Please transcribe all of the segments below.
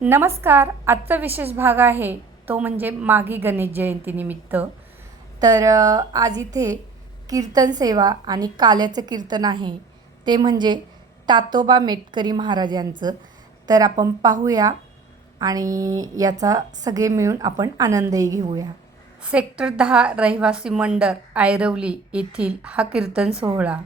नमस्कार. आजचा विशेष भाग आहे तो म्हणजे माघी गणेश जयंतीनिमित्त. तर आज इथे कीर्तन सेवा आणि काल्याचं कीर्तन आहे, ते म्हणजे तातोबा मेटकरी महाराजांचं. तर आपण पाहूया आणि याचा सगळे मिळून आपण आनंदही घेऊया. सेक्टर 10 रहिवासी मंडळ आयरवली येथील हा कीर्तन सोहळा.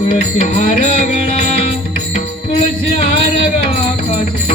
तुळशी हार गळा तुळशी हार गळा काचे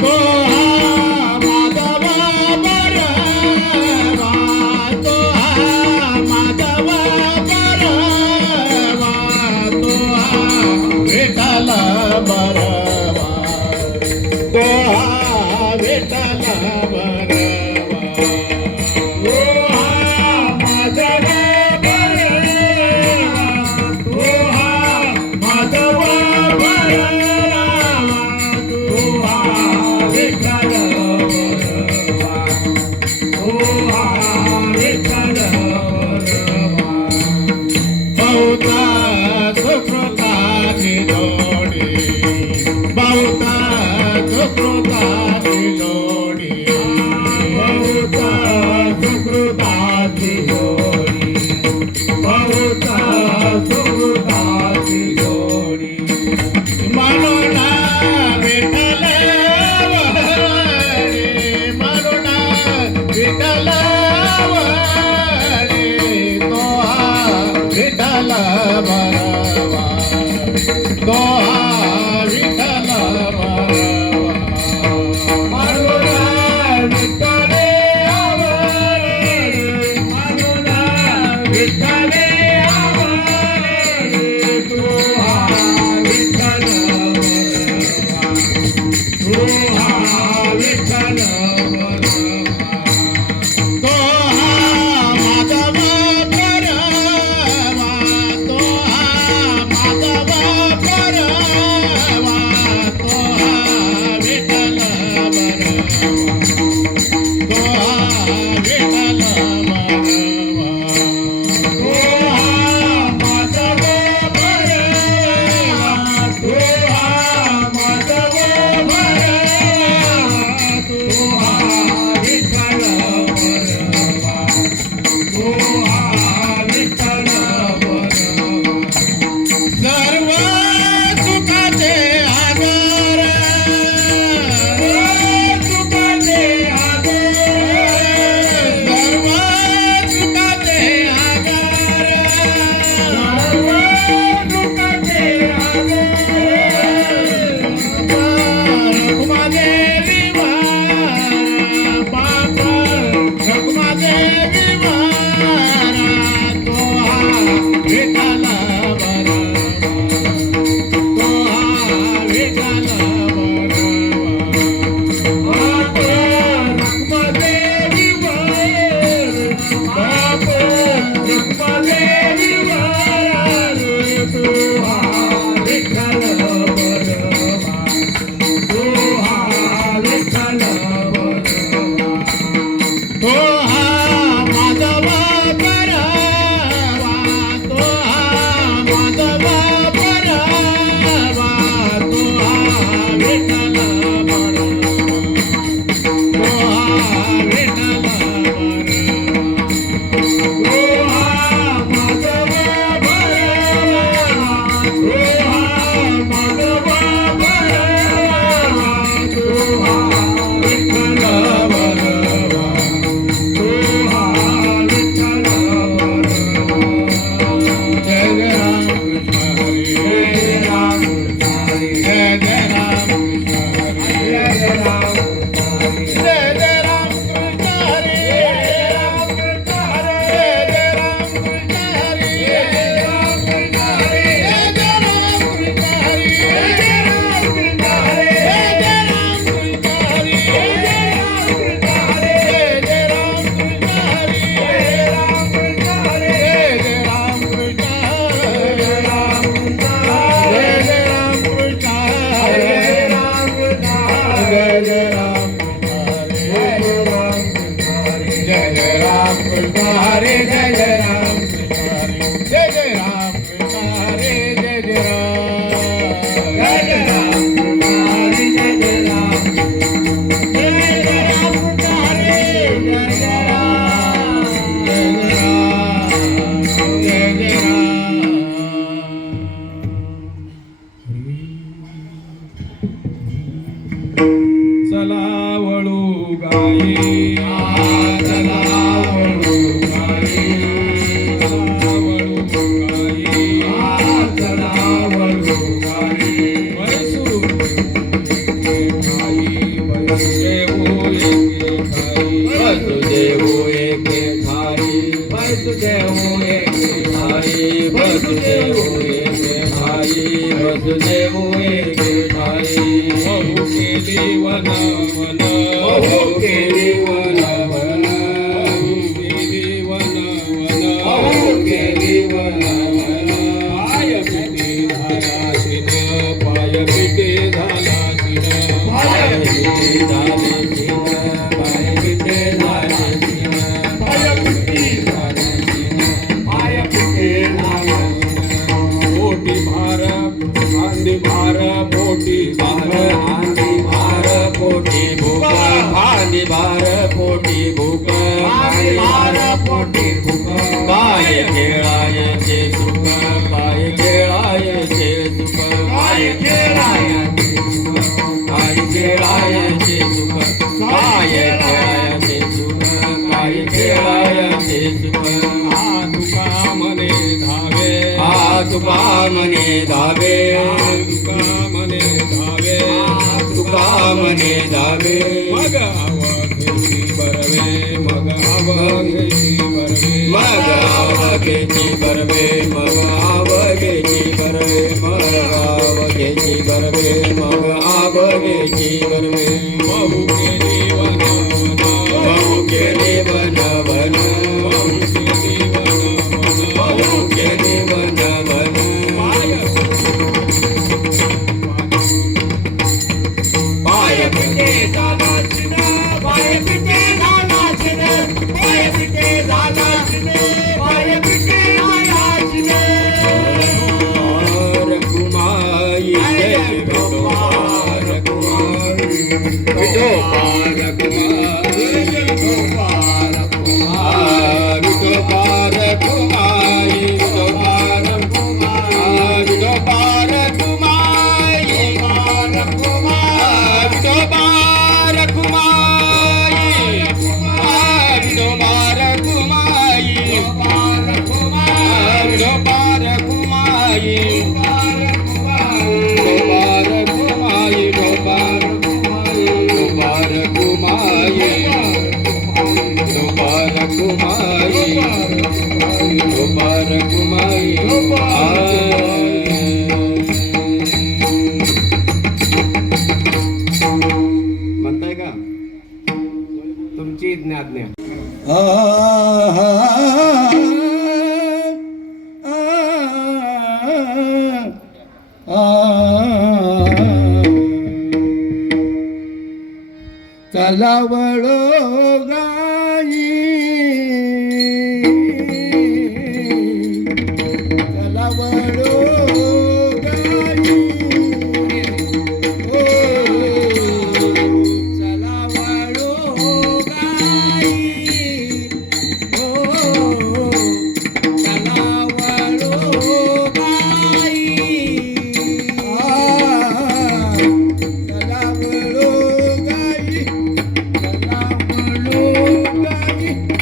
तो हा माधव बरवा, तो हा माधव बरवा, तो हा विठ्ठल बरवा, तो हा विठ्ठल बरवा, तो हा माधव बरवा, तो हा माधव बरवा, तो हा विठ्ठल बरवा, तो हा विठ्ठल बरवा. बहुता सुकृताची जोडी, बहुता सुकृताची जोडी, बहुता सुकृताची जोडी, बहुता सुकृताची जोडी. म्हणून विठ्ठल वरे, म्हणून विठ्ठल वरे, तो हा विठ्ठल बरवा, तो हा विठ्ठल बरवा. म्हणून विठ्ठल वरे, म्हणून विठ्ठल वरे, तो हा विठ्ठल बरवा, तो हा विठ्ठल बरवा. तो हा माधव बरवा, तो हा माधव बरवा, तो हा विठ्ठल बरवा, तो हा विठ्ठल बरवा. तो हा माधव बरवा, तो हा माधव बरवा, तो हा विठ्ठल बरवा, तो हा विठ्ठल बरवा. सर्व सुखाचे आधार, सर्व सुखाचे आधार, सर्व सुखाचे आधार, सर्व सुखाचे आधार. रखुमादेवी वारा, बापा रखुमादेवी वारा, तो हा विठ्ठल बरवा, तो हा विठ्ठल बरवा. बापा रखुमादेवी वारा, बापा रखुमादेवी वारा, तो हा विठ्ठल बरवा, तो हा विठ्ठल बरवा. तो हा माधव बरवा, तो हा माधव बरवा, तो हा विठ्ठल बरवा, तो हा विठ्ठल बरवा. तो हा माधव बरवा, तो हा माधव बरवा, तो हा विठ्ठल बरवा, तो हा विठ्ठल बरवा. जय जय राम कृष्ण हरी, जय राम कृष्ण हरी, जय जय राम कृष्ण हरी, जय जय राम कृष्ण हरी, जय जय राम कृष्ण हरी, जय राम कृष्ण हरी, जय राम कृष्ण हरी, जय राम कृष्ण हरी, जय राम कृष्ण हरी, जय राम कृष्ण हरी, जय राम कृष्ण हरी, जय राम कृष्ण हरी, जय राम कृष्ण हरी, जय राम कृष्ण हरी, जय राम कृष्ण हरी, जय राम कृष्ण हरी, जय राम कृष्ण हरी, जय राम कृष्ण हरी, जय राम कृष्ण हरी, जय जय राम कृष्ण हरी, जय जय राम कृष्ण हरी, जय जय राम कृष्ण हरी, जय जय राम कृष्ण हरी, जय जय राम, जय जय राम कृष्ण हरी, जय जय राम, जय जय राम, जय जय राम. चला वळू गाई, चला वळू गाई, चला वळू गाई, चला वळू गाई. वैसू गाई वसुदेव एके ठाई वसुदेव एके ठाई वसुदेव एके ठाई वसुदेव एके ठाई बहु केली वन वन बहु केली वन वन बहु केली वन वन पाय पिटे झाला शिन पाय पिटे झाला शिन पाय पिटे झाले शिन पाय पिटे झाले शिन पाय पिटे झाले शिन पाय पिटे झाले पोटी भार आंधी भार पोटी भार आंधी भार पोटी भूक आंधी भार पोटी भूक आंधी भार पोटी भूक पाय खेळायचे सुख पाय खेळायचे सुख पाय खेळायचे सुख पाय खेळायचे सुख पाय खेळायचे सुख पाय खेळायचे सुख तुका मने धावे तुका मने धावे तुका मने धावे तुका मने धावे मग आवघेची बरवे मग आवघेची बरवे मग आवघेची बरवे मग आवघेची बरवे मग आवघेची बरवे मग आवघेची बरवे बहु केली वन वन बहु केली वन वन बहु केली वन वन पाय पिटे झाला शिन पाय पिटे झाला शिन पाय पिटे झाला शिन पाय पिटे झाला शिन रघुमाई जय विठोबार कुमारी विठोबार कुमारी विठोबार कुमारी विठोबार कुमारी विठोबार कुमारी विठोबार कुमारी विठोबार कुमारी विठोबार कुमारी विठोबार कुमारी विठोबार कुमारी विठोबार कुमारी विठोबार कुमारी विठोबार कुमारी विठोबार कुमारी म्हणताय का तुमची ज्ञाज्ञा चला वळो गाई चला वळो गाई ओ चला वळो गाई ओ चला वळो गाई चला वळो गाई चला वळो गाई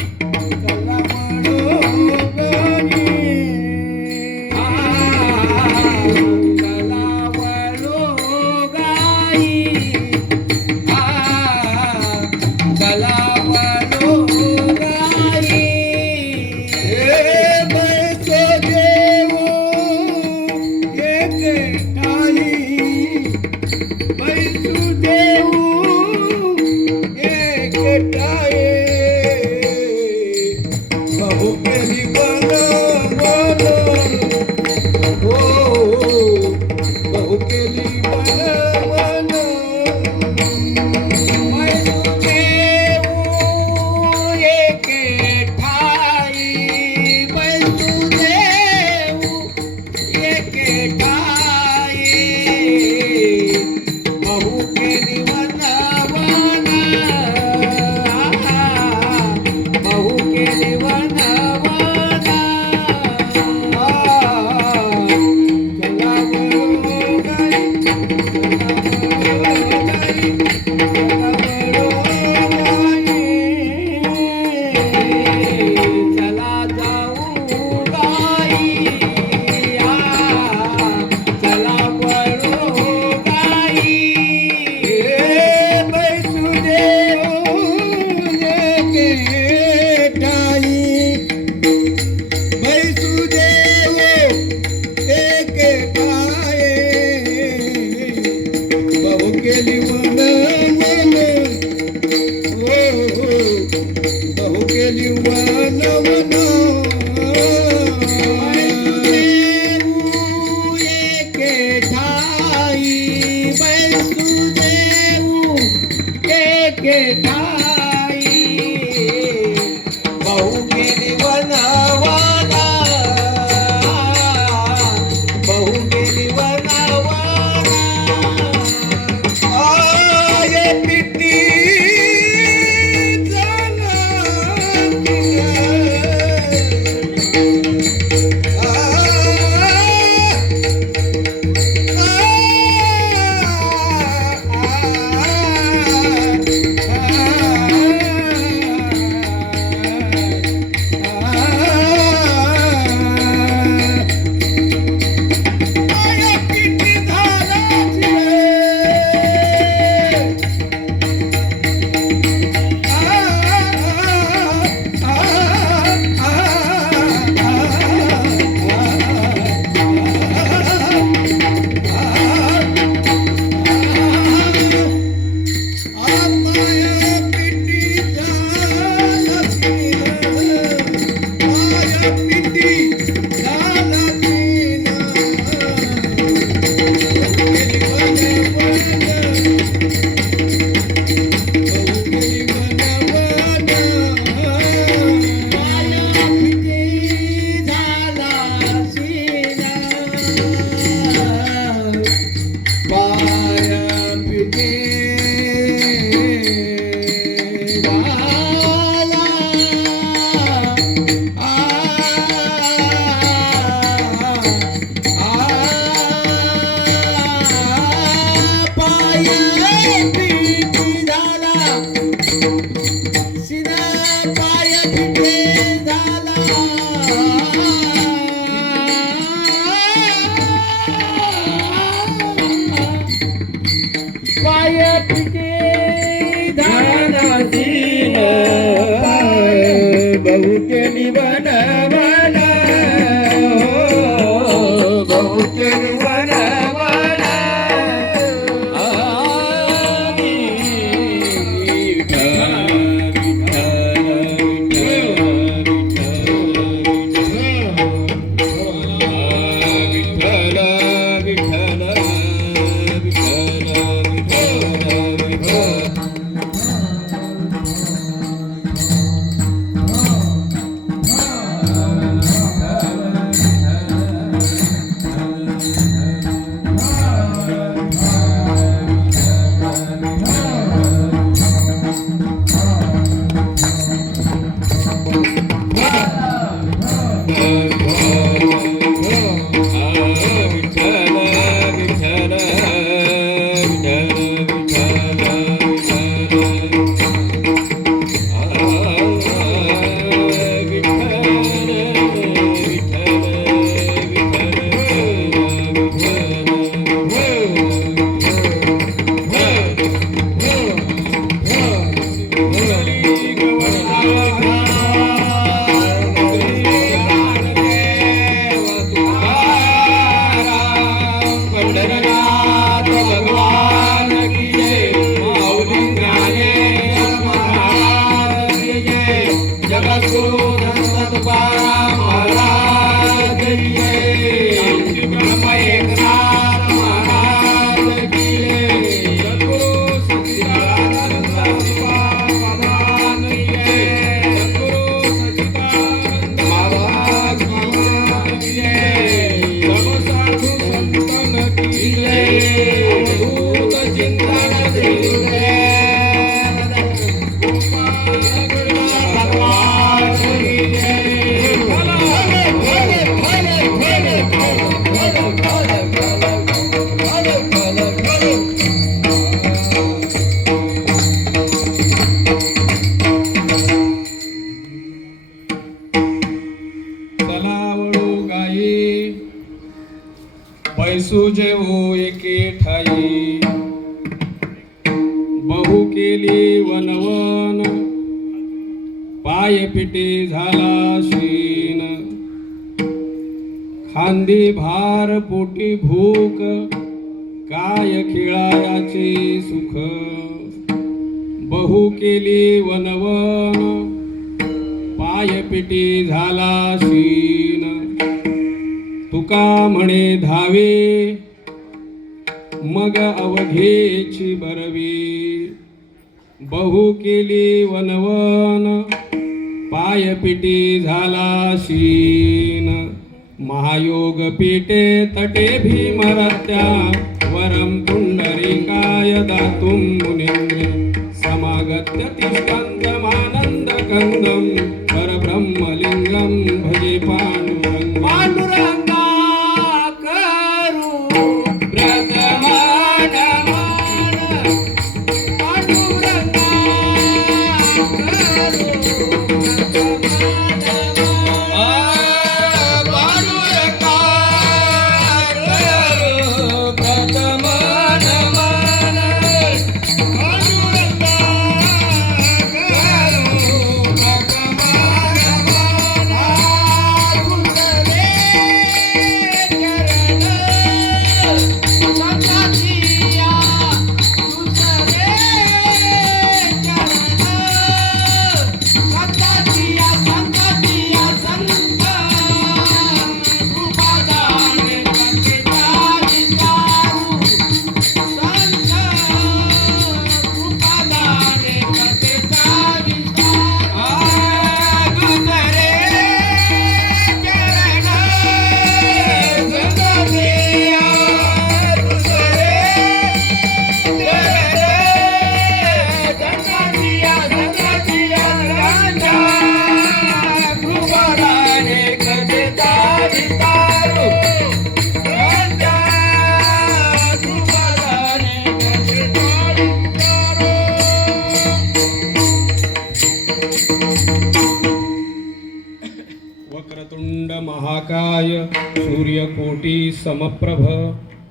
एके ठाई बहु गेली वनवाना बहु गेली वनवाना आय पिटी पैसुजे हो एके ठाई बहु केली वनवन पाय पिटे झाला शीन खांदी भार पोटी भूक काय खेळायाचे सुख बहु केली वनवन पाय पिटी झाला शीन तुका म्हणे धावे मग अवघेची बरवी बहु केली वनवन पायपिटी झाला शीन महायोग पीठे तटे भीमरत्या वरम पुंडरीकाय दातुं मुनींद्रे समागत्य तिष्ठन्तमानंद कंदम परब्रह्मलिंगम भजे पांडुरंग पांडुरंगा करू ब्रह्मांड पांडुरंगा वक्रतुंड महाकाय सूर्यकोटि समप्रभ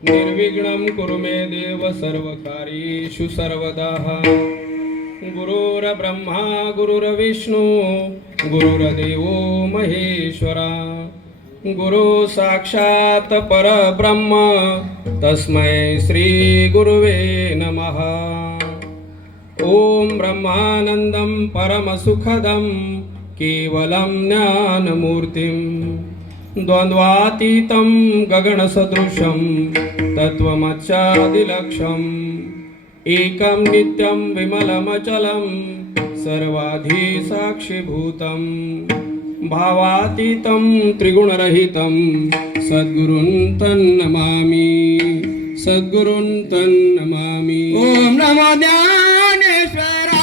निर्विघ्नं कुरु मे देव सर्वकार्येषु सर्वदा गुरुर्ब्रह्मा गुरुर्विष्णु गुरुर्देवो महेश्वरा गुरु साक्षात् परब्रह्म तस्मै श्री गुरुवे नमः ओम ब्रह्मानंदं परमसुखदं केवलं ज्ञानमूर्तिं द्वन्द्वातीतं गगनसदृशं तत्त्वमच्चादिलक्ष्यम् एकं नित्यं विमलमचलं सर्वाधिसाक्षिभूतं भावातीतं त्रिगुणरहितं सद्गुरुं तन्नमामि सद्गुरुं तन्नमामि ओम नमो ज्ञानेश्वरा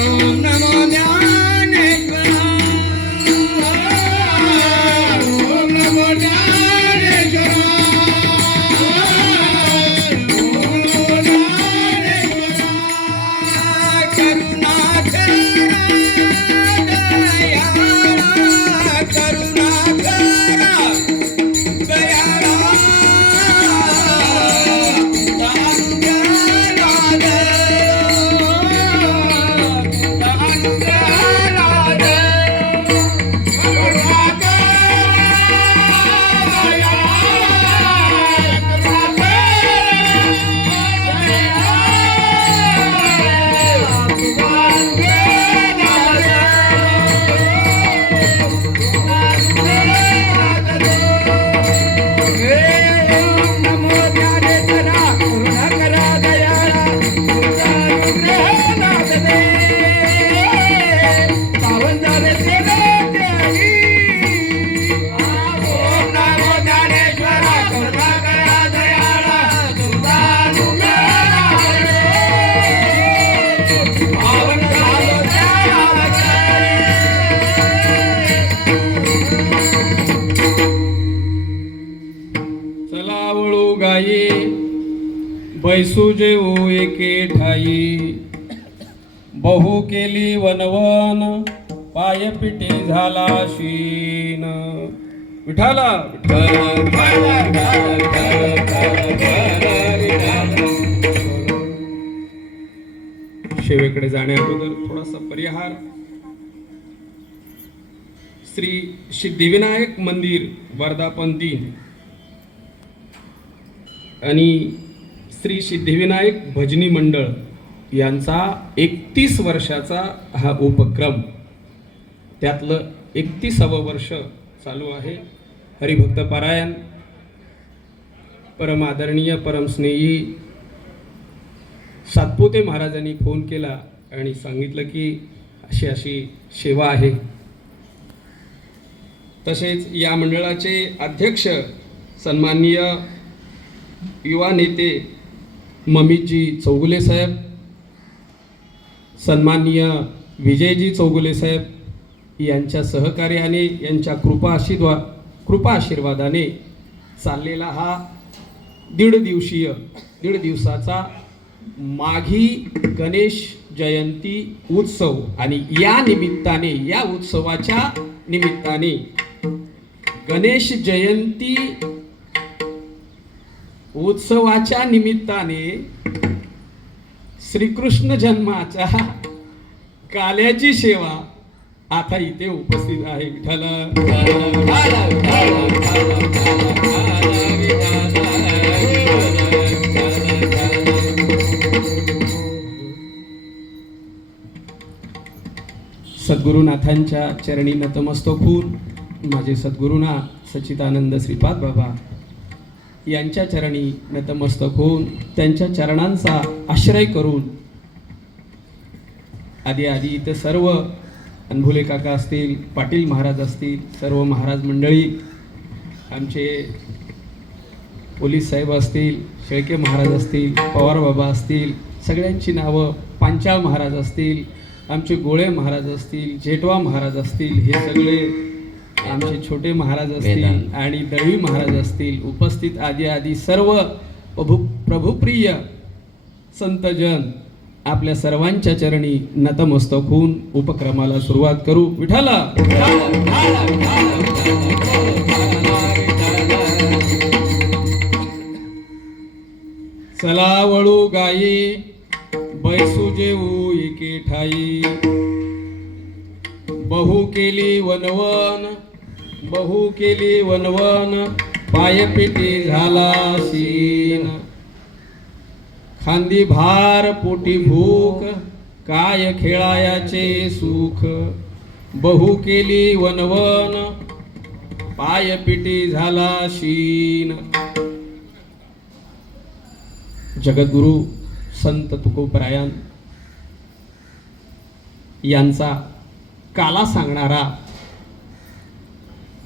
ओम नमो ज्ञानेश्वरा ओम नमो ज्ञानेश्वरा बैसू जेऊ एके ठाई बहु केली वनवन पायपिटी झाला शीन विठाला शेवेकडे जाण्याअगोदर थोडासा परिहार. श्री सिद्धिविनायक मंदिर वर्धापन दिन आणि श्री सिद्धिविनायक भजनी मंडळ यांचा 31 वर्षाचा हा उपक्रम, त्यातलं 31वं वर्ष चालू आहे. हरिभक्त पारायण परम आदरणीय परम स्नेही सातपुते महाराजांनी फोन केला आणि सांगितलं की अशी अशी सेवा आहे. तसेच या मंडळाचे अध्यक्ष सन्माननीय युवा नेते ममितजी चौगुले साहेब, सन्माननीय विजयजी चौगुले साहेब यांच्या सहकार्याने, यांच्या कृपा आशीर्वादाने चाललेला हा दीड दिवसाचा माघी गणेश जयंती उत्सव आणि या निमित्ताने, या उत्सवाच्या निमित्ताने गणेश जयंती उत्सवाच्या निमित्ताने श्रीकृष्ण जन्माच्या काल्याची सेवा आता इथे उपस्थित आहे. सद्गुरुनाथांच्या चरणी नतमस्तक होऊन माझे सद्गुरुनाथ सच्चिदानंद श्रीपाद बाबा यांच्या चरणी नतमस्तक होऊन त्यांच्या चरणांचा आश्रय करून आधी इथं सर्व अनभुले काका असतील, पाटील महाराज असतील, सर्व महाराज मंडळी, आमचे पोलीस साहेब असतील, शेळके महाराज असतील, पवार बाबा असतील, सगळ्यांची नावं, पांचाळ महाराज असतील, आमचे गोळे महाराज असतील, जेटवा महाराज असतील, हे सगळे आमचे छोटे महाराज असतील आणि दळवी महाराज असतील, उपस्थित आदी सर्व प्रभुप्रिय संतजन आपल्या सर्वांच्या चरणी नतमस्तक होऊन उपक्रमाला सुरुवात करू. विठ्ठला चला वळू गाई बैसू जेऊ एके ठाई, बहु केली वनवन पायपिटी झाला शीन, खांदी भार पोटी भूक काय खेळायाचे सुख, बहु केली वनवन पायपिटी झाला शीन. जगद्गुरु संत तुकोबरायान यांचा काला सांगणारा,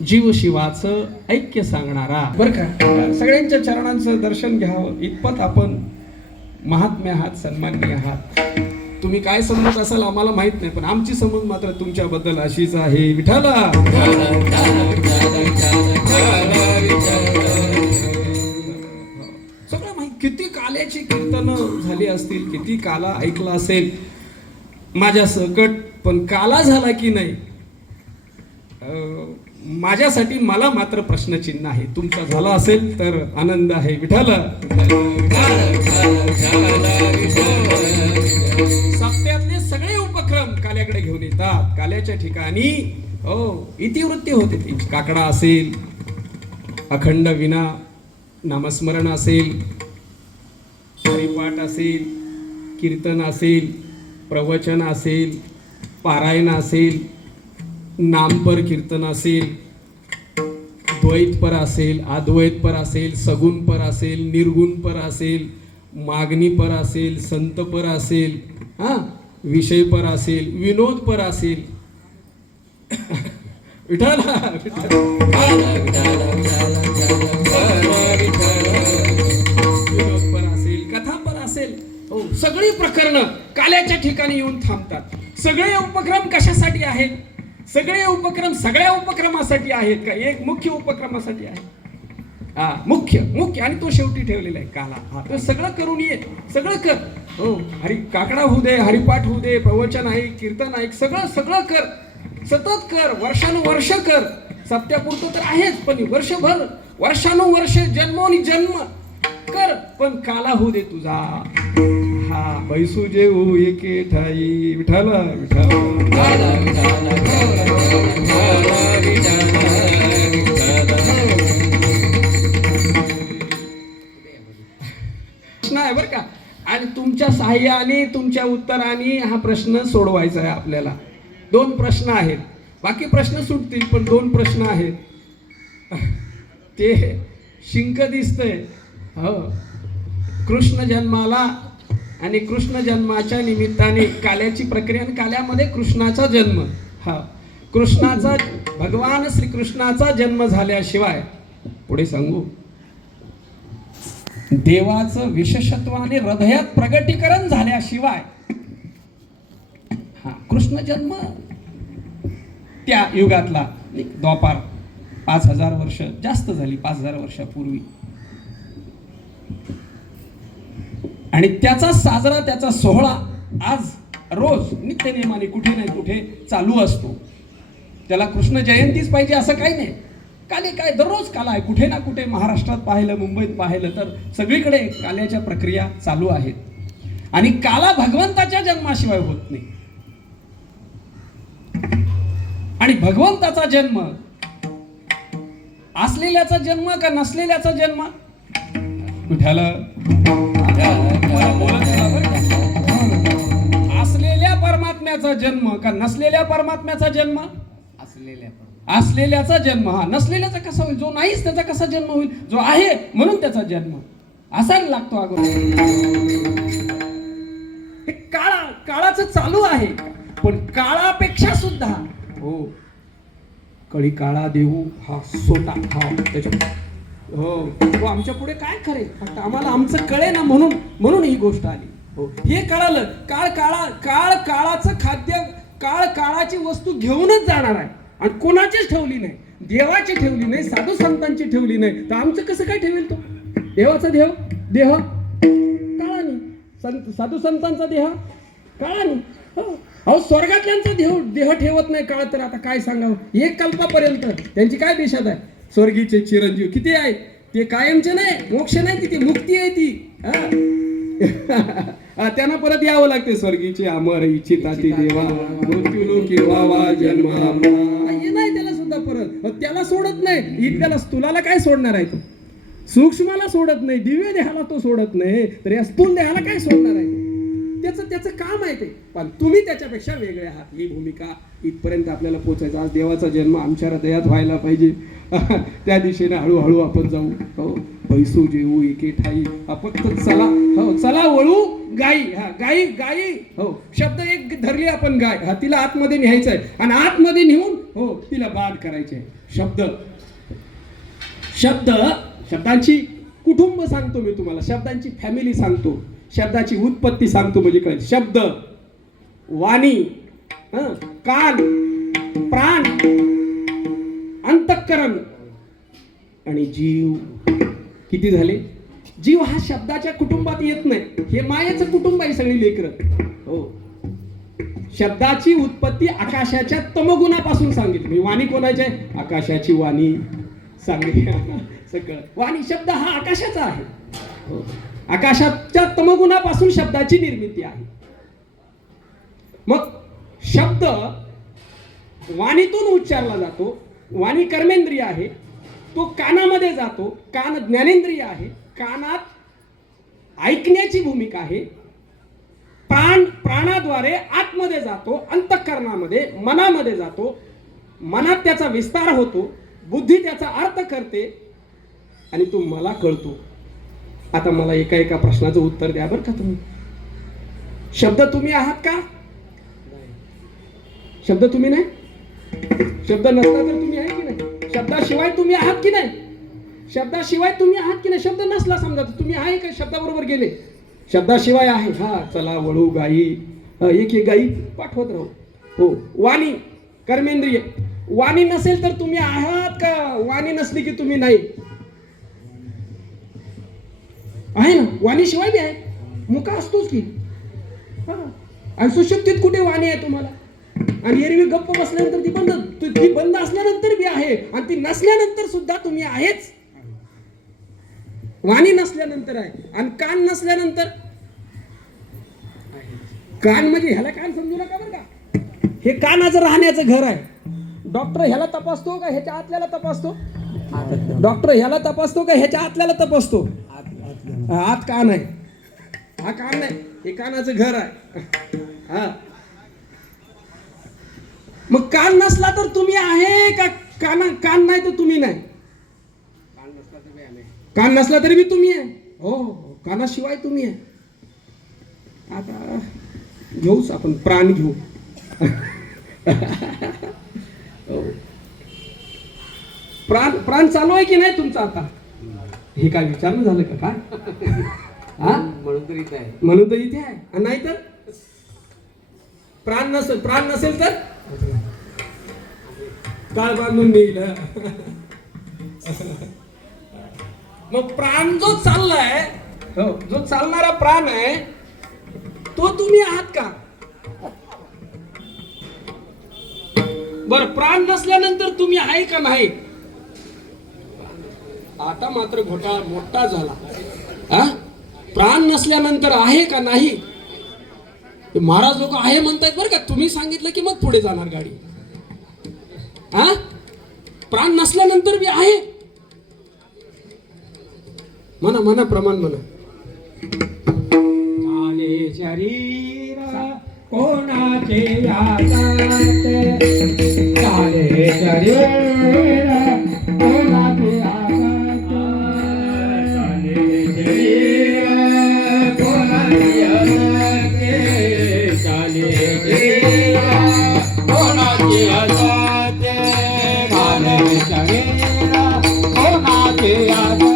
जीव शिवाचं ऐक्य सांगणारा, बरं का, सगळ्यांच्या चरणांचं दर्शन घ्यावं इतपत आपण महात्म्य आहात, सन्माननीय आहात. तुम्ही काय समजत असाल आम्हाला माहित नाही, पण आमची समज मात्र तुमच्याबद्दल अशीच आहे. विठ्ठला सगळं माहित, किती काल्याची कीर्तनं झाली असतील, किती काला ऐकला असेल माझ्या सकट, पण काला झाला की नाही माझ्यासाठी मला मात्र प्रश्नचिन्ह आहे. तुमचा झाला असेल तर आनंद आहे. विठ्ठला सप्त्यातले सगळे उपक्रम काल्याकडे घेऊन येतात. काल्याच्या ठिकाणी इतिवृत्ती होते. काकडा असेल, अखंड विना नामस्मरण असेल, हरिपाठ असेल, कीर्तन असेल, प्रवचन असेल, पारायण असेल, नामपर कीर्तन असेल, द्वैतपर असेल, अद्वैतपर असेल, सगुणपर असेल, निर्गुणपर असेल, मागणीपर असेल, संतपर असेल, विषयपर असेल, विनोदपर असेल. विठ्ठला विनोदपर असेल, कथापर असेल, सगळी प्रकरणं काल्याच्या ठिकाणी येऊन थांबतात. सगळे उपक्रम कशासाठी आहेत? सगळे उपक्रम सगळ्या उपक्रमासाठी आहेत का? एक मुख्य उपक्रमासाठी आहे. मुख्य आणि तो शेवटी ठेवलेला आहे काला. तो सगळं करून ये, सगळं कर. हरी काकडा होऊ दे, हरिपाठ होऊ दे, प्रवचन ऐक, कीर्तन ऐक, सगळं कर, सतत कर, वर्षानुवर्ष कर. सप्त्यापुरतं तर आहेच, पण वर्षभर, वर्षानुवर्ष, जन्म कर, पण काला होऊ दे तुझा. बैसू जेऊ एके ठाई. विठ्ठला नाही बरं का. आणि तुमच्या साह्याने, तुमच्या उत्तराने हा प्रश्न सोडवायचा आहे आपल्याला. 2 प्रश्न आहेत, बाकी प्रश्न सुटतील, पण 2 प्रश्न आहेत. ते शिंक दिसतंय. कृष्ण जन्माला आणि कृष्ण जन्माच्या निमित्ताने काल्याची प्रक्रिया आणि काल्यामध्ये कृष्णाचा जन्म. हा, कृष्णाचा, भगवान श्रीकृष्णाचा जन्म झाल्याशिवाय, पुढे सांगू, देवाचं विशेषत्वाने हृदयात प्रगटीकरण झाल्याशिवाय, हा कृष्ण जन्म त्या युगातला द्वापार 5000 वर्ष जास्त झाली, 5000 वर्षापूर्वी, आणि त्याचा साजरा, त्याचा सोहळा आज रोज नित्यनेमाने कुठे नाही कुठे चालू असतो. त्याला कृष्ण जयंतीच पाहिजे असं काही नाही. काले काय दररोज काला आहे, कुठे ना कुठे महाराष्ट्रात पाहिलं, मुंबईत पाहिलं तर सगळीकडे काल्याच्या प्रक्रिया चालू आहेत. आणि काला भगवंताच्या जन्माशिवाय होत नाही. आणि भगवंताचा जन्म असलेल्याचा जन्म का नसलेल्याचा जन्म, विठ्ठल असलेल्या परमात्म्याचा जन्म का नसलेल्या परमात्म्याचा जन्म, असलेल्याचा जन्म. हा, नसलेल्याचा कसा होईल, जो नाहीच त्याचा कसा जन्म होईल, जो आहे म्हणून त्याचा जन्म असायला लागतो. अगोदर हे काळाचं चालू आहे, पण काळापेक्षा सुद्धा, हो, कळी काळा देऊ हा सोटा, हा त्याच्या, हो, तो आमच्या पुढे काय करेल, फक्त आम्हाला आमचं कळे ना, म्हणून ही गोष्ट आली. हो, हे कळालं. काळ काळाचं खाद्य, काळ काळाची वस्तू घेऊनच जाणार आहे. आणि कोणाचीच ठेवली नाही, देवाची ठेवली नाही, साधू संतांची ठेवली नाही, तर आमचं कसं काय ठेवेल तो? देवाचा देह काळाने, साधू संतांचा देह काळाने. अहो, स्वर्गातल्यांचा देह ठेवत नाही काळ, तर आता काय सांगावं. एक कल्पापर्यंत त्यांची काय देशात आहे, स्वर्गीचे चिरंजीव किती आहे, ते कायमचे नाही, मोक्ष नाही, तिथे मुक्ती आहे ती. त्यांना परत यावं लागते. स्वर्गीचे अमर इच्छिताती देवा, मृत्यू लोकी वावा जन्म हे नाही त्याला सुद्धा परत, त्याला सोडत नाही. इथल्याला स्थूलाला काय सोडणार आहे तो, सूक्ष्माला सोडत नाही, दिव्य देहाला तो सोडत नाही, तर या स्थूल देहाला काय सोडणार आहे? त्याचं काम आहे ते. पण तुम्ही त्याच्यापेक्षा वेगळे आहात. ही भूमिका इथपर्यंत आपल्याला पोचायचं. आज देवाचा जन्म आमच्या हृदयात व्हायला पाहिजे. त्या दिशेने हळूहळू आपण जाऊ. हो, पैसू जेऊ एके ठाई, फक्त चला, हो चला वळू गाई. हा, गाई, हो, शब्द एक धरली आपण गाय, हा तिला आतमध्ये न्यायचं आहे, आणि आतमध्ये नेऊन, हो, तिला बाद करायचे आहे. शब्दांची कुटुंब सांगतो मी तुम्हाला, शब्दांची फॅमिली सांगतो, शब्दाची उत्पत्ती सांगतो, म्हणजे काय शब्द, वाणी, कान, प्राण, अंतःकरण आणि जीव. किती झाले? जीव हा शब्दाच्या कुटुंबात येत नाही. हे मायेचं कुटुंब आहे, सगळी लेकरं. हो, शब्दाची उत्पत्ती आकाशाच्या तमगुणापासून सांगितली. वाणी कोणाची आहे? आकाशाची वाणी सांगली. सगळं वाणी, शब्द हा आकाशाचा आहे. हो, आकाशाच्या तमगुणापासून शब्दाची निर्मिती आहे. मग शब्द वाणीतून उच्चारला जातो. वाणी कर्मेंद्रिय आहे, तो कानामध्ये जातो. कान ज्ञानेंद्रिय आहे, कानात ऐकण्याची भूमिका आहे. प्राणाद्वारे आतमध्ये जातो, अंतःकरणामध्ये, मनामध्ये जातो. मनात त्याचा विस्तार होतो, बुद्धी त्याचा अर्थ करते, आणि तो मला कळतो. आता मला एका प्रश्नाचं उत्तर द्या बरं का तुम्ही. शब्द तुम्ही आहात का? शब्द तुम्ही नाही. शब्द नसला तर तुम्ही आहे की नाही? शब्दाशिवाय तुम्ही आहात की नाही? शब्दाशिवाय तुम्ही आहात की नाही? शब्द नसला समजा तर तुम्ही आहे का? शब्दाबरोबर गेले, शब्दाशिवाय आहे. हा, चला वळू गाई, एक गाई पाठवत राहू. हो, वाणी कर्मेंद्रिय. वाणी नसेल तर तुम्ही आहात का? वाणी नसली की तुम्ही नाही आहे ना. वाणीशिवाय बी आहे, मुका असतोच की. आणि सुशुक्तीत कुठे वाणी आहे तुम्हाला? आणि एरवी गप्प बसल्यानंतर ती बंद असल्यानंतर बी आहे, आणि ती नसल्यानंतर सुद्धा तुम्ही आहेच. वाणी नसल्यानंतर आहे, आणि कान नसल्यानंतर. कान म्हणजे ह्याला कान समजू नका बरं का. हे कानाचं राहण्याचं घर आहे. डॉक्टर ह्याला तपासतो का ह्याच्या आतल्याला तपासतो? डॉक्टर ह्याला तपासतो का ह्याच्या आतल्याला तपासतो? आत कान आहे, हा कान नाही, हे कानाचं घर आहे. हा, मग कान नसला तर तुम्ही आहे का? कान नाही तर तुम्ही नाही. कान नसला तरी बी तुम्ही आहे. हो, कानाशिवाय तुम्ही आहे. आता घेऊच आपण, प्राण घेऊ. हो. प्राण चालू आहे की नाही तुमचा आता? हे काय विचारणं झालं का काय? हा, म्हणून तर इथे आहे. नाही तर प्राण नसेल तर काळ बांधून नेईल. मग प्राण जो चाललाय, हो, जो चालणारा प्राण आहे तो तुम्ही आहात का? बर, प्राण नसल्यानंतर तुम्ही आहे का नाही? आता मात्र घोटाळा मोठा झाला. हा, प्राण नसल्यानंतर आहे का नाही? महाराज लोक आहे म्हणतायत बरं का. तुम्ही सांगितलं की मग पुढे जाणार गाडी. हा, प्राण नसल्यानंतर बी आहे. म्हणा प्रमाण म्हणा. आले शरीर कोणाचे आजात, आले शरीर कोणाचे आजात, आले शरीर कोणाचे आजात, आले शरीर कोणाचे आजात, आले शरीर कोणाचे आजात.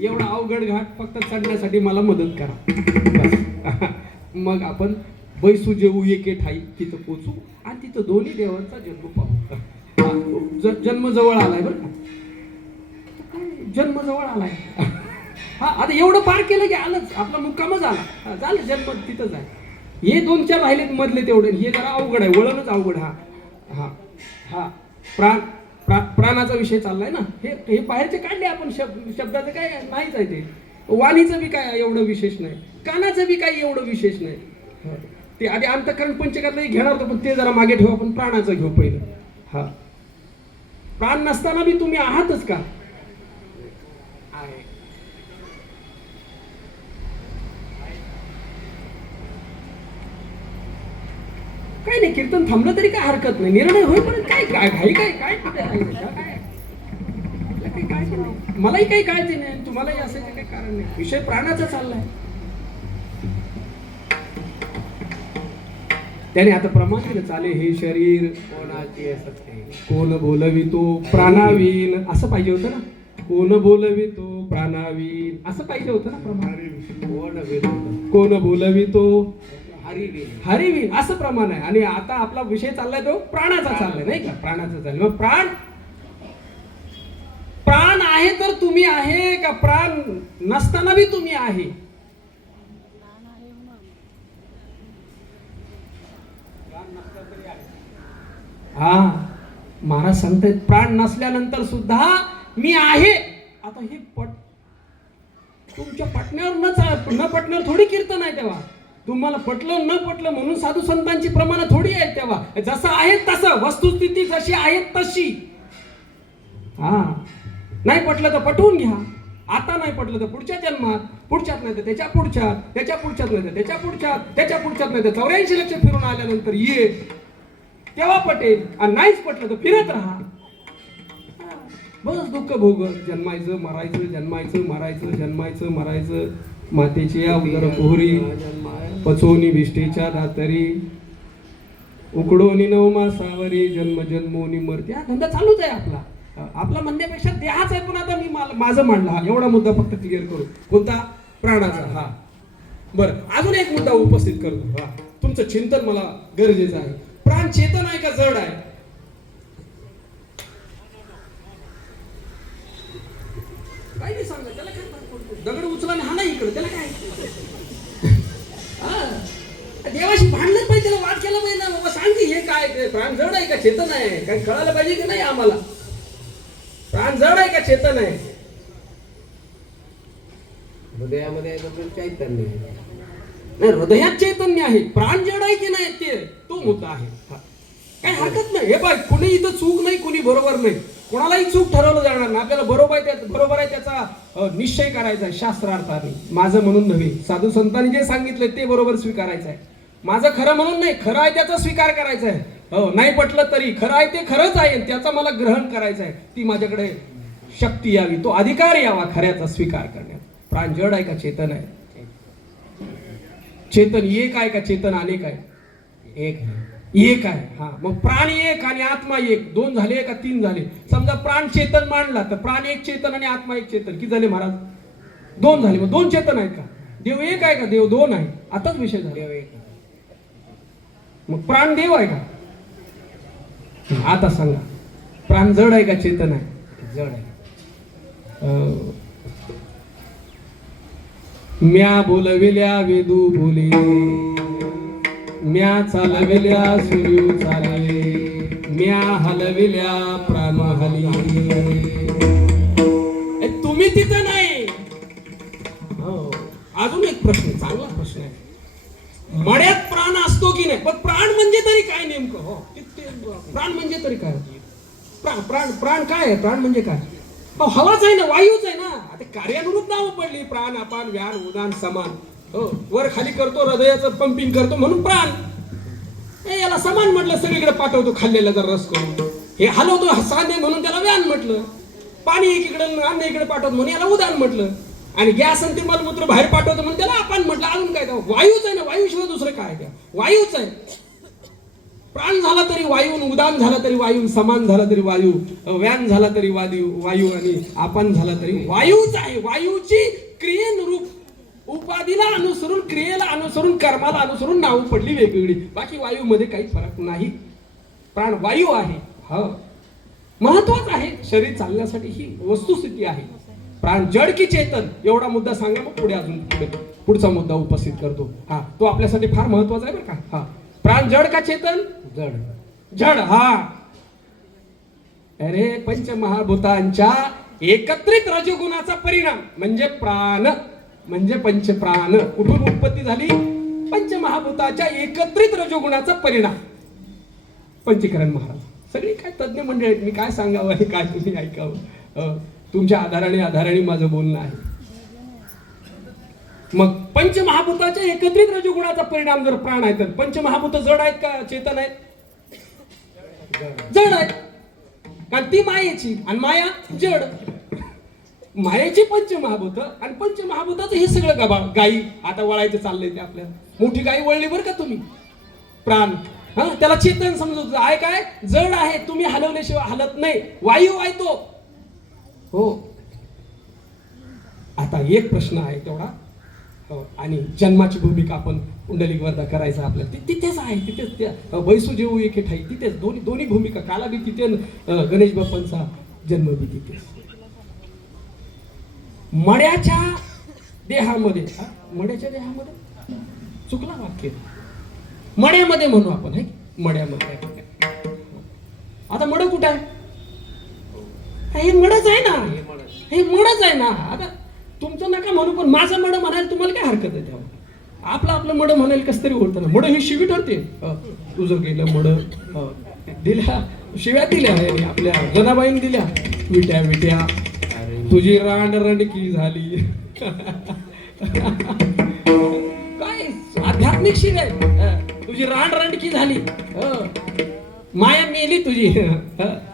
एवढा अवघड घाट फक्त चढण्यासाठी मला मदत करा. मग आपण बैसू जेऊ एके ठाई, तिथं पोचू आणि तिथं दोन्ही देवांचा जन्म पाहू. जन्म जवळ आलाय बरं का, जन्म जवळ आलाय. हा, आता एवढं पार केलं की आलंच, आपला मुक्कामच आला. झालं, जन्म तिथंच आहे. हे 2-4 राहिलेत मधले तेवढे, हे जरा अवघड आहे, वळणच अवघड. हा हा हा प्राणाचा विषय चाललाय ना. हे बाहेरचे काढले आपण, शब्दाचं काय नाहीच आहे ते. वाणीचं बी काय एवढं विशेष नाही, कानाचं बी काही एवढं विशेष नाही. ते आधी अंतःकरण पंचकर्म घेणार होतं, पण ते जरा मागे ठेवू, आपण प्राणाचं घेऊ पहिलं. हा, प्राण नसताना बी तुम्ही आहातच का? काय नाही, कीर्तन थांबलं तरी काय हरकत नाही, निर्णय होईपर्यंत काय काय घाई काय काय मलाही काही काळजी नाही, तुम्हालाही असायचं काही कारण नाही. विषय प्राणाचा चाललाय. त्याने आता प्रमाण चाले, हे शरीर कोणाचे असते, कोण बोलवितो प्राणावीन, असं पाहिजे होतं ना. कोण बोलवितो प्राणावीन असं पाहिजे होतं ना प्रमाण. कोण बोलवितो हरिवीन असं प्रमाण आहे. आणि आता आपला विषय चाललाय तो प्राणाचा चाललाय, नाही का? प्राणाचा चाललाय. मग प्राण आहे तर तुम्ही आहे का? प्राण नसताना बी तुम्ही आहे. हा, महाराज सांगतायत प्राण नसल्यानंतर सुद्धा मी आहे. आता हे तुमच्या पटण्यावर न पटण्यावर थोडी कीर्तन आहे. तेव्हा तुम्हाला पटलं न पटलं म्हणून साधू संतांची प्रमाण थोडी आहेत. तेव्हा जसं आहे तसं, वस्तुस्थिती जशी आहे तशी. हा, नाही पटलं तर पटवून घ्या. आता नाही पटलं तर पुढच्या जन्मात, पुढच्यात नाही तर त्याच्या पुढच्यात, त्याच्या पुढच्यात नाही तर त्याच्या पुढच्यात, त्याच्या पुढच्यात नाही तर 84 लक्ष फिरून आल्यानंतर ये, तेव्हा पटेल. आणि नाहीच पटलं तर फिरत राहा. बस दुःख भोगत जन्मायचं मरायचं, जन्मायचं मरायचं, जन्मायचं मरायचं. मातेची या उदर पोहरी, पचोनी विष्ठेच्या दातरी, उकडोनी 9 मासावरी, जन्म जन्मोनी मरते. हा धंदा चालूच आहे आपला. आपला म्हणण्यापेक्षा देहाच आहे. पण आता मी माझं मांडला, हा एवढा मुद्दा फक्त क्लिअर करू. कोणता? प्राणाचा. हा, बरं, अजून एक मुद्दा उपस्थित करतो. हा, तुमचं चिंतन मला गरजेचं आहे. प्राण चेतन आहे का जड आहे? काय नाही सांगा, त्याला काय फरक पडतो? दगड उचला आणि हा नाही इकडे, त्याला काय? हा. देवाशी भांडलं पाहिजे, त्याला वाद केला पाहिजे ना, बाबा सांग की हे काय ते प्राण जड आहे का चेतन आहे? काय कळायला पाहिजे की नाही आम्हाला? प्राण जड आहे का चेतन आहे? हृदयामध्ये चैतन्य आहे. नाही, हृदयात चैतन्य आहे. प्राण जड आहे की नाही ते तो मुद्दा आहे. काय हरकत नाही. हे बाय, कुणी इथं चूक नाही, कुणी बरोबर नाही. कोणालाही चूक ठरवलं जाणार नाही. आपल्याला बरोबर आहे त्याचा निश्चय करायचा आहे शास्त्रार्थाने. माझं म्हणून नव्हे, साधू संतांनी जे सांगितलं ते बरोबर स्वीकारायचं आहे. माझं खरं म्हणून नाही, खरं आहे त्याचा स्वीकार करायचा आहे. हो, नाही पटलं तरी खरं आहे ते खरंच आहे, त्याचा मला ग्रहण करायचं आहे. ती माझ्याकडे शक्ती यावी, तो अधिकार यावा खऱ्याचा स्वीकार करण्यात. प्राण जड आहे का चेतन आहे? चेतन एक आहे का चेतन अनेक आहे? एक आहे. हा, मग प्राण एक आणि आत्मा एक, दोन झाले का तीन झाले? समजा प्राण चेतन मांडला तर प्राण एक चेतन आणि आत्मा एक चेतन, किती झाले महाराज? दोन झाले. मग दोन चेतन आहेत का? देव एक आहे का देव दोन आहे? आताच विषय झाला. देव एक. मग प्राण देव आहे का? आता सांगा, प्राण जड आहे का चेतन आहे? जड आहे. म्या बोलविल्या वेदू बोले, म्या चालविल्या सूर्य चाले, म्या हलविल्या प्राण हली. तुम्ही तिथं नाही. हो, अजून एक प्रश्न, चांगला प्रश्न आहे. मड्यात प्राण असतो की नाही? पण प्राण म्हणजे तरी काय नेमकं? हो, प्राण म्हणजे तरी काय? प्राण काय आहे? प्राण म्हणजे काय? हवाच आहे ना, वायूच आहे ना. आता कार्यानुरूप नाव पडली, प्राण अपान व्यान उदान समान. हो, वर खाली करतो, हृदयाचं पंपिंग करतो म्हणून प्राण. याला समान म्हटलं, सगळीकडे पाठवतो खाल्लेला जर रस करून. हे हलवतो साधे म्हणून त्याला व्यान म्हटलं. पाणी एकीकडे अन्न इकडे पाठवतो म्हणून याला उदान म्हटलं. आणि गॅस आणि ते मलमूत्र बाहेर पाठवतो म्हणून त्याला आपण म्हटलं. अजून काय? वायूच आहे ना, वायूशिवाय दुसरं काय? त्या वायूच आहे. प्राण झाला तरी वायू, उदान झाला तरी वायू, समान झाला तरी वायू, व्यान झाला तरी वायू आणि आपण झाला तरी वायूच आहे. वायूची क्रियेनुरूप उपाधीला अनुसरून, क्रियेला अनुसरून, कर्माला अनुसरून नाव पडली वेगवेगळी. बाकी वायूमध्ये काही फरक नाही. प्राण वायू आहे. हा, महत्वाचं आहे शरीर चालण्यासाठी, ही वस्तुस्थिती आहे. प्राण जड की चेतन एवढा मुद्दा सांगा, मग पुढे अजून पुढचा मुद्दा उपस्थित करतो. हा, तो आपल्यासाठी फार महत्वाचा आहे बरं का. हा, प्राण जड का चेतन? जड. हा, अरे पंचमहाभूतांच्या एकत्रित रजोगुणाचा परिणाम म्हणजे प्राण, म्हणजे पंचप्राण. कुठून उत्पत्ती झाली? पंचमहाभूताच्या एकत्रित रजोगुणाचा परिणाम. पंचकरण महाराज सगळी काय तज्ञ मंडळी आहेत. मी काय सांगावं आणि काय तुम्ही ऐकावं? तुमच्या आधाराने माझं बोलणं आहे. मग पंचमहाभूताच्या एकत्रित रजोगुणाचा परिणाम जर प्राण आहे, तर पंचमहाभूत जड आहेत का चेतन आहेत? जड आहेत. कारण ती मायेची आणि माया जड. मायेची पंचमहाभूत आणि पंचमहाभूताचं हे सगळं गबाळ. गाई आता वळायचं चाललंय ते आपल्याला. मोठी गाई वळली बरं का तुम्ही. प्राण, हा, त्याला चेतन समजत आहे. काय जड आहे, तुम्ही हलवल्याशिवाय हलत नाही. वायू आहे तो. हो, आता एक प्रश्न आहे तेवढा. हो, आणि जन्माची भूमिका आपण कुंडलिक वरदा करायचा आपल्याला तिथेच आहे. तिथेच त्या बैसू जेऊ एके ठाई तिथेच दोन्ही भूमिका. काला बी तिथे, गणेश बाप्पांचा जन्म बी तिथेच. मड्याच्या देहामध्ये, मड्याच्या देहामध्ये चुकला वाक्य. मड्यामध्ये म्हणू आपण. हे मड्यामध्ये. आता मड कुठं आहे? हे मडच आहे ना. हे मडच आहे ना. आता तुमचं नका म्हणू, पण माझं मड म्हणायला तुम्हाला काय हरकत आहे? तेव्हा आपलं मड म्हणायला कसं तरी होतं ना. मड ही शिवी ठरते. तुझं गेलं मड. दिल्या शिव्या दिल्या आपल्या जनाबाईने दिल्या. विट्या तुझी रांडरंडकी झाली. काय आध्यात्मिक शिव्या. तुझी रांडरंडकी झाली. माया मेली तुझी.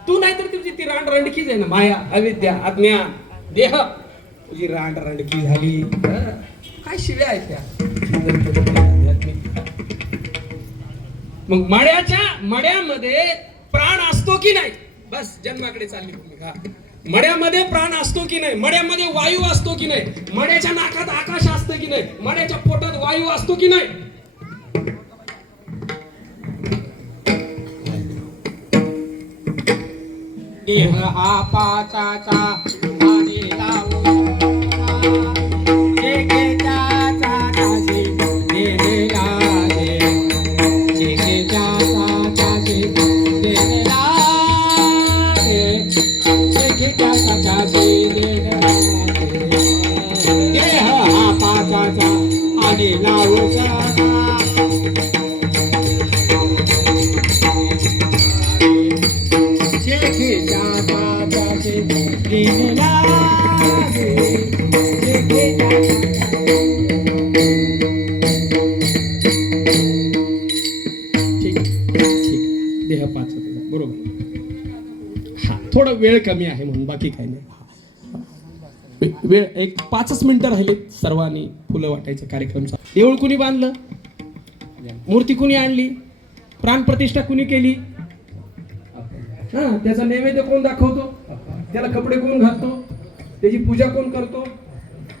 तू नाही तर तुझी ती रांडरंडकीच आहे ना. माया, अविद्या, अज्ञान, देह, तुझी रांडरंडकी झाली. काय शिव्या आहेत त्या. मग मड्यामध्ये प्राण असतो की नाही? बस जन्माकडे चालली भूमिका. मड्यामध्ये प्राण असतो की नाही? मड्यामध्ये वायू असतो की नाही? मड्याच्या नाकात आकाश असतं की नाही? मड्याच्या पोटात वायू असतो की नाही? देह हा पाचाचा आणि लावूचा जेकेच्या दासी देह लागे जेकेच्या दासी देह लागे जेकेच्या दासी देह लागे देह हा पाचाचा आणि लावूचा देह पाच बरोबर. हा थोडा वेळ कमी आहे म्हणून बाकी काही नाही. वेळ एक 5 मिनिटं राहिले. सर्वांनी फुलं वाटायचं कार्यक्रम. देऊळ कुणी बांधलं, मूर्ती कुणी आणली, प्राणप्रतिष्ठा कुणी केली, हा त्याचा नैवेद्य कोण दाखवतो, त्याला कपडे कोण घालतो, त्याची पूजा कोण करतो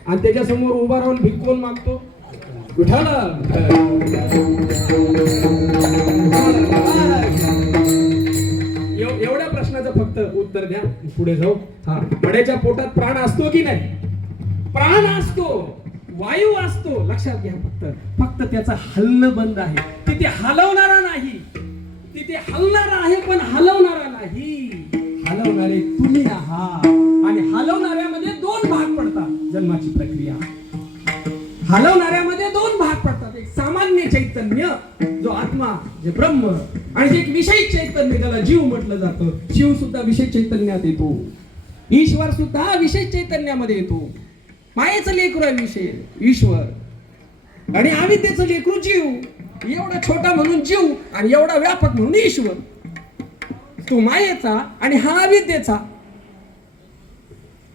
आणि त्याच्या समोर उभा राहून भीक कोण मागतो. विठाला एवढ्या प्रश्नाचं फक्त उत्तर द्या, पुढे जाऊ. हा बड्याच्या पोटात प्राण असतो की नाही? प्राण असतो, वायू असतो. लक्षात घ्या. फक्त त्याचं हलणं बंद आहे. तिथे हलवणारा नाही, तिथे हलणारा आहे पण हलवणारा नाही. हलवणारे तुम्ही आहात आणि हलवणाऱ्यामध्ये 2 भाग पडतात. जन्माची प्रक्रिया हलवणाऱ्यामध्ये 2 भाग पडतात. एक सामान्य चैतन्य जो आत्मा, जे ब्रह्म, आणि एक विषय चैतन्य ज्याला जीव म्हटलं जातं. शिव सुद्धा विषय चैतन्यात येतो, ईश्वर सुद्धा विषय चैतन्यामध्ये येतो. मायेचं लेकरू आहे विषय ईश्वर आणि अविद्येचं लेकरू जीव. एवढा छोटा म्हणून जीव आणि एवढा व्यापक म्हणून ईश्वर. तो मायेचा आणि हा अविद्येचा.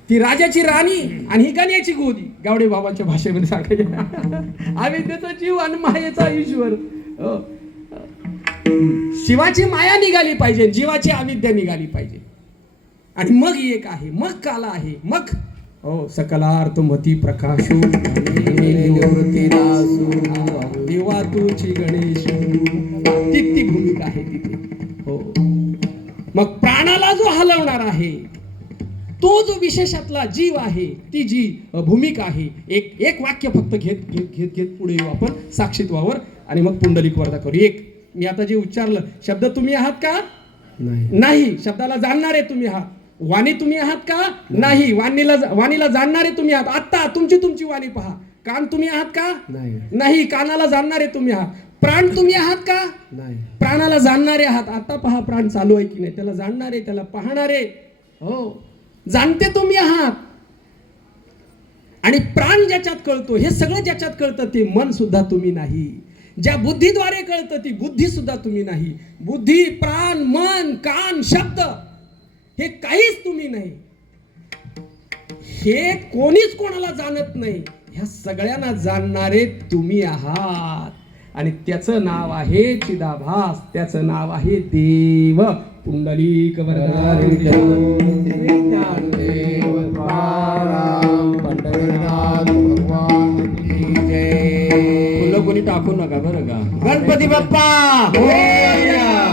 ती राजाची राणी आणि ही गाण्याची गोदी. गावडे बाबांच्या भाषेमध्ये सांगायचे अविद्येचा जीव आणि मायेचा ईश्वर. शिवाची माया निघाली पाहिजे, जीवाची अविद्या निघाली पाहिजे. आणि मग एक आहे, मग काला आहे, मग हो सकलार्थमती प्रकाशो दिवा तुझी गणेश. ती भूमिका आहे तिथे. हो मग प्राणाला जो हलवणार आहे, तो जो विशेषातला जीव आहे, ती जी भूमिका आहे. एक वाक्य फक्त घेत घेत घेत घेत पुढे येऊ आपण साक्षीत्वावर आणि मग पुंडलिक वरदा करू. मी आता जे उच्चारलं शब्द तुम्ही आहात का? नाही. शब्दाला जाणणारे तुम्ही आहात. वाणी तुम्ही आहात का? नाही. वाणीला जाणणारे तुम्ही आहात. आता तुमची वाणी पहा. कान तुम्ही आहात का? नाही. कानाला जाणणारे तुम्ही आहात. प्राण तुम्ही आहात का? नाही. प्राणाला जाणणारे आहात. आता पहा प्राण चालू आहे की नाही, त्याला जाणणारे, त्याला पाहणारे. हो जाणते तुम्ही आहात. आणि प्राण ज्याच्यात कळतो, हे सगळं ज्याच्यात कळतं ते मन सुद्धा तुम्ही नाही. ज्या बुद्धीद्वारे कळतं ती बुद्धी सुद्धा तुम्ही नाही. बुद्धी, प्राण, मन, कान, शब्द हे काहीच तुम्ही नाही. हे कोणीच कोणाला जाणत नाही. ह्या सगळ्यांना जाणणारे तुम्ही आहात. आणि त्याचं नाव आहे चिदाभास, त्याचं नाव आहे देव. पुंडलिक वरदारी फुलं कोणी टाकू नका बरं का. गणपती बाप्पा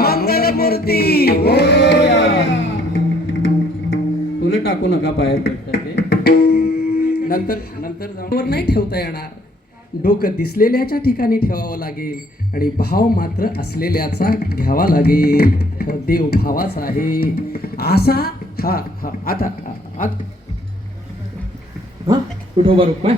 मंगल मूर्ती. फुलं टाकू नका पायात. नंतर जाऊन नाही ठेवता येणार. डोकं दिसलेल्याच्या ठिकाणी ठेवावं लागेल आणि भाव मात्र असलेल्याचा घ्यावा लागेल. देव भावाचा आहे असा. हा आता कुठं बरोबर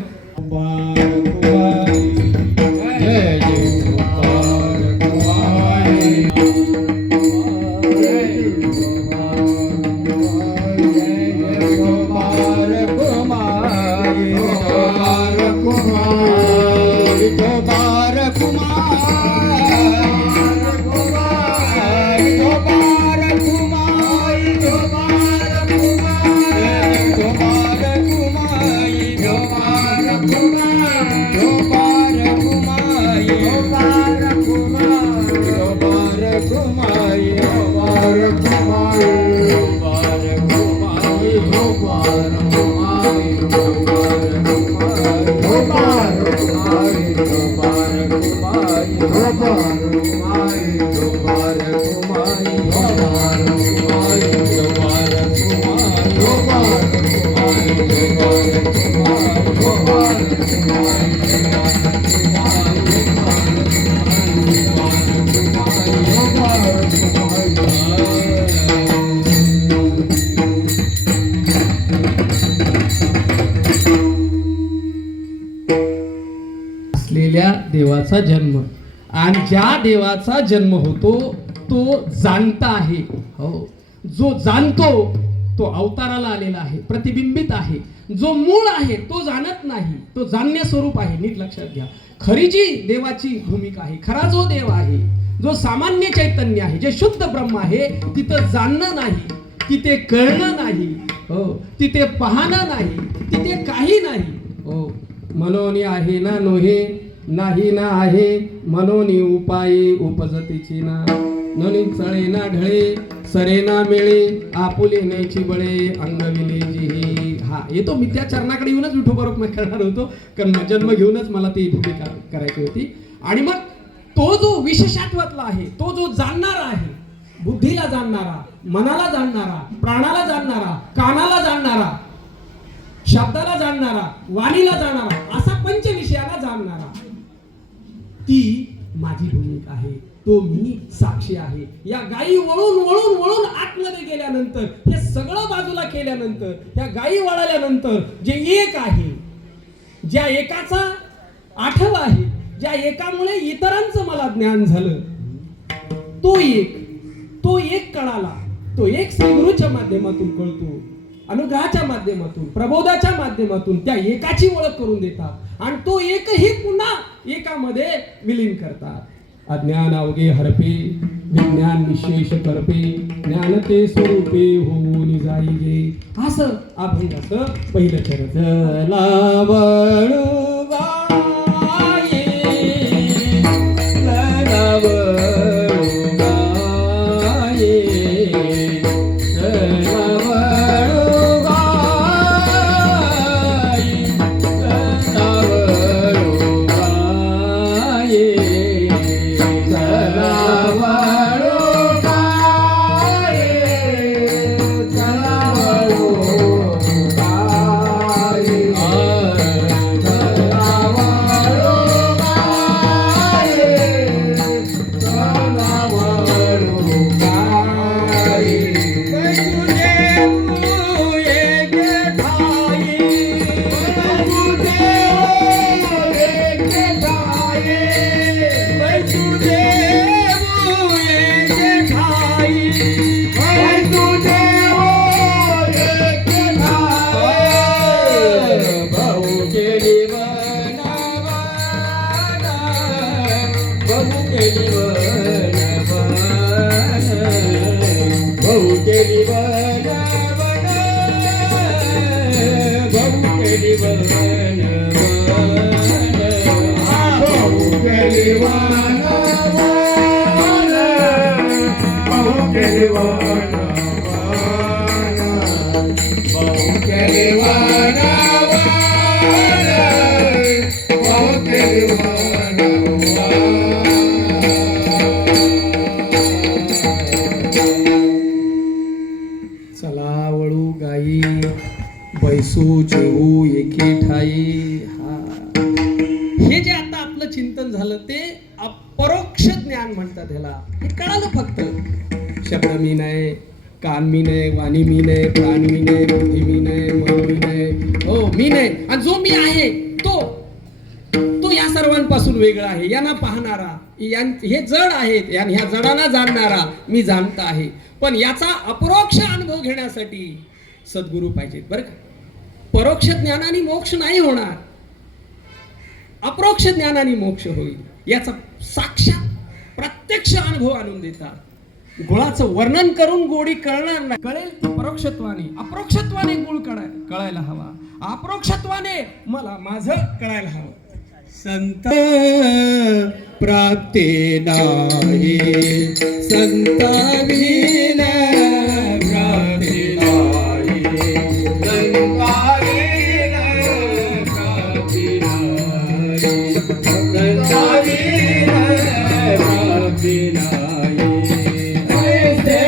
Kumari, असलेल्या देवाचा जन्म, आणि ज्या देवाचा जन्म होतो तो जाणता आहे. हो, जो जाणतो तो अवताराला आलेला आहे, प्रतिबिंबित आहे. जो मूळ आहे तो जाणत नाही, तो जाणण्या स्वरूप आहे. नीट लक्षात घ्या, खरी जी देवाची भूमिका आहे, खरा जो देव आहे, जो सामान्य चैतन्य आहे, जे शुद्ध ब्रह्म आहे, तिथं जाणणं नाही, तिथे कळणं नाही, हो, तिथे पाहणं नाही, तिथे काही नाही. हो, मनोनी आहे ना नोहे, नाही ना आहे मनोनी उपाये उपजतीची ना. ननी चळे ना ढळे, सरे ना मिळे, आपुले नेची बळे, अंगविले जिही. हा, येतो मी त्या चरणाकडे येऊनच विठू बरोबर मी करणार होतो, कारण जन्म घेऊनच मला ती भूमिका करायची होती. आणि मग तो जो विशेषत्वातला आहे, तो जो जाणणारा आहे, बुद्धीला जाणणारा, मनाला जाणणारा, प्राणाला जाणणारा, कानाला जाणणारा, शब्दाला जाणणारा, वाणीला जाणणारा, असा पंचविषयाला जाणणारा, ती माझी भूमिका आहे. तो मी साक्षी आहे. या गायी वळून वळून वळून आतमध्ये गेल्यानंतर, हे सगळं बाजूला केल्यानंतर, या गायी वळाल्यानंतर जे एक आहे, ज्या एकाचा आठवा आहे, ज्या एकामुळे इतरांचं मला ज्ञान झालं, तो एक कळाला. तो एक श्रीगुरूच्या माध्यमातून कळतो, अनुग्रहाच्या माध्यमातून, प्रबोधाच्या माध्यमातून त्या एकाची ओळख करून देतात, आणि तो एकही पुन्हा एकामध्ये विलीन करतात. अज्ञान अवघे हरपे, विज्ञान निशेष करपे, ज्ञान ते स्वरूपे होऊन जाईजे. असं अभंगाचं पहिलं चरण. लावळू गाये, लावळू गाये, चला वळू गाई, बैसू जेवू एके ठाई. हे जे आता आपलं चिंतन झालं ते अपरोक्ष ज्ञान म्हणतात. ह्याला हे कळालं. फक्त शब्द मी नाही, कान मी नाही, वाणी मी नाही, प्राण मी नाही, बुद्धी मी नाही, मन मी नाही, हो मी नाही, आणि जो मी आहे तो या सर्वांपासून वेगळा आहे. यांना पाहणारा, हे जड आहेत, ह्या जडांना जाणणारा मी जाणता आहे. पण याचा अपरोक्ष अनुभव घेण्यासाठी सद्गुरू पाहिजेत बरं का. परोक्ष ज्ञानाने मोक्ष नाही होणार, अपरोक्ष ज्ञानाने मोक्ष होईल. याचा साक्षात प्रत्यक्ष अनुभव आणून देतात. गुळाचं वर्णन करून गोडी कळणार नाही, कळेल ती परोक्षत्वाने. अपरोक्षत्वाने गुळ कळायला हवा, अपरोक्षत्वाने मला माझं कळायला हवं. संत प्राप्ती नाही, संत विना प्राप्ती नाही, संत विना प्राप्ती नाही, संत विना प्राप्ती नाही. ऐसे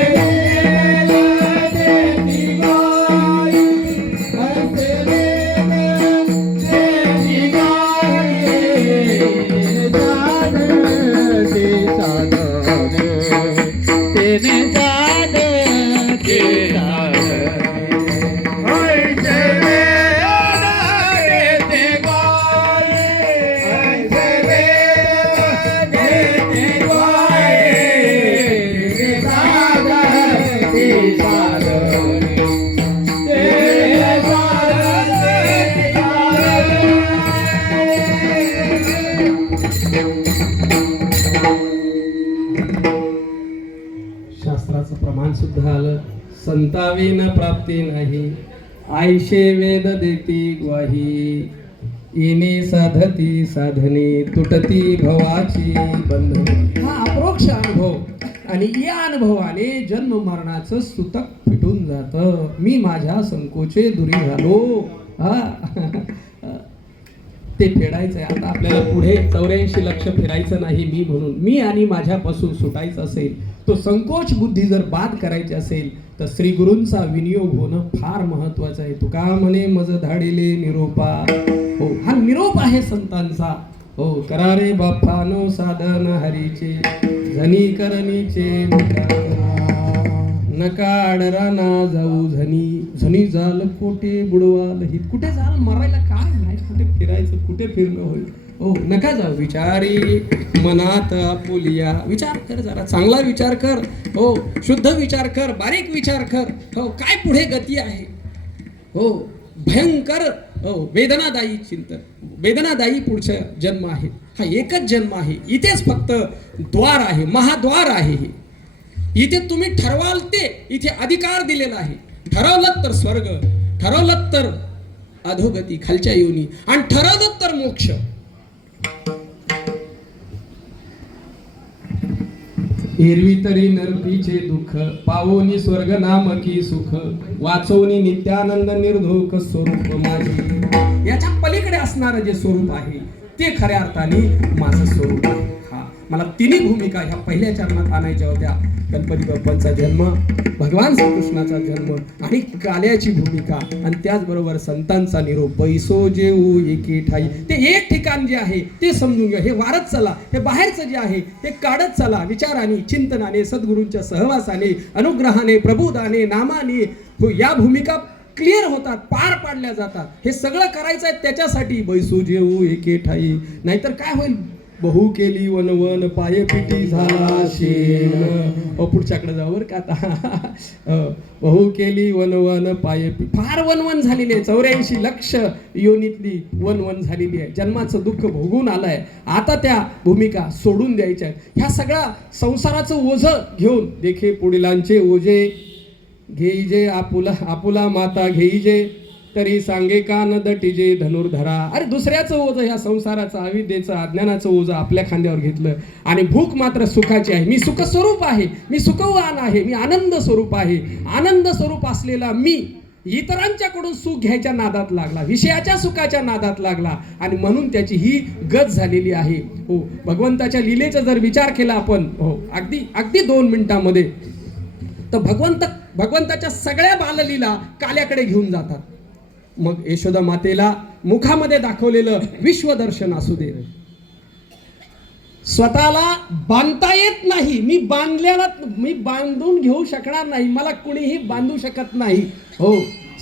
सुद्धा आलं. संताविन प्राप्ती नाही, आयशे वेद देती ग्वाही. येणे साधती साधने, तुटती भवाची बंधने. हा अप्रोक्ष अनुभव, आणि या अनुभवाने जन्म मरणाचं सुतक फिटून जातं. मी माझ्या संकोचे दुरी झालो. हा ते फेडायचंय आता आपल्याला. पुढे 84 लक्ष फिरायचं नाही मी म्हणून. मी आणि माझ्यापासून सुटायचं असेल, तो संकोच बुद्धी जर बाद करायची असेल, तर श्री गुरूंचा विनियोग होणं फार महत्वाचं आहे. तुका म्हणे मज धाडिले निरोपा. हो, हा निरोप आहे संतांचा. हो, करारे बाप्पानो साधन हरीचे, झनी करणीचे नका आडरा ना जाऊ झनी. झनी जाल कोठे बुडवाल हित. कुठे जाल मरायला काय नाही, कुठे फिरायचं, कुठे फिरणं होईल. हो, नका जाऊ. विचारी मनात आपुलिया. विचार कर, जरा चांगला विचार कर. हो, शुद्ध विचार कर, बारीक विचार कर. हो, काय पुढे गती आहे. हो, भयंकर, हो, वेदनादायी चिंतन, वेदनादायी पुढचा जन्म आहे. हा एकच जन्म आहे. इथेच फक्त द्वार आहे, महाद्वार आहे हे. इथे तुम्ही ठरवाल ते, इथे अधिकार दिलेला आहे. ठरवलं तर स्वर्ग, ठरवलं तर अधोगती खालच्या योनी, आणि ठरवलं तर मोक्ष. एरवी तरी नरपीचे दुःख, पावोनी स्वर्ग नामकी सुख. वाचवणी नित्यानंद निर्धोक स्वरूप माझे. याच्या पलीकडे असणारं जे स्वरूप आहे ते खऱ्या अर्थाने माझं स्वरूप आहे. हा, मला तिन्ही भूमिका ह्या पहिल्या चरणात आणायच्या होत्या. गणपती बाप्पांचा जन्म, भगवान श्रीकृष्णाचा जन्म, आणि काल्याची भूमिका, आणि त्याचबरोबर संतांचा निरोप. बैसो जेऊ एके ठाई. ते एक ठिकाण जे आहे ते समजून घ्या. हे वारत चला, हे बाहेरचं जे आहे ते काढत चला. विचाराने, चिंतनाने, सद्गुरूंच्या सहवासाने, अनुग्रहाने, प्रबोधाने, नामाने. हो, या भूमिका क्लिअर होतात, पार पाडल्या जातात. हे सगळं करायचं आहे त्याच्यासाठी. बैसो जेऊ एके ठाई. नाहीतर काय होईल, बहु केली वनवन पायपिटी झाला शेण. पुढच्याकडे जाऊ बरं का आता. बहु केली वनवन पायपी. फार वनवन झालेली आहे. 84 लक्ष योनीतली वनवन झालेली आहे. जन्माचं दुःख भोगून आलंय. आता त्या भूमिका सोडून द्यायच्या आहेत. ह्या सगळ्या संसाराचं ओझं घेऊन, देखे पुढीलांचे ओझे घेईजे आपुला, आपुला माता घेईजे तरी सांगे का न दटिजे धनुर्धरा. अरे दुसऱ्याचं ओझं, ह्या संसाराचं, अविद्येचं, अज्ञानाचं ओझं आपल्या खांद्यावर घेतलं, आणि भूक मात्र सुखाची आहे. मी सुख स्वरूप आहे, मी सुखवान आहे, मी आनंद स्वरूप आहे. आनंद स्वरूप असलेला मी इतरांच्याकडून सुख घ्यायच्या नादात लागला, विषयाच्या सुखाच्या नादात लागला, आणि म्हणून त्याची ही गत झालेली आहे. हो, भगवंताच्या लीलेचा जर विचार केला आपण, हो, अगदी 2 मिनिटांमध्ये, तर भगवंताच्या सगळ्या बाललीला काल्याकडे घेऊन जातात. मग यशोदा मातेला मुखामध्ये दाखवलेलं विश्वदर्शन असू दे. स्वतःला बांधता येत नाही. मी बांधून घेऊ शकणार नाही, मला कुणीही बांधू शकत नाही. हो,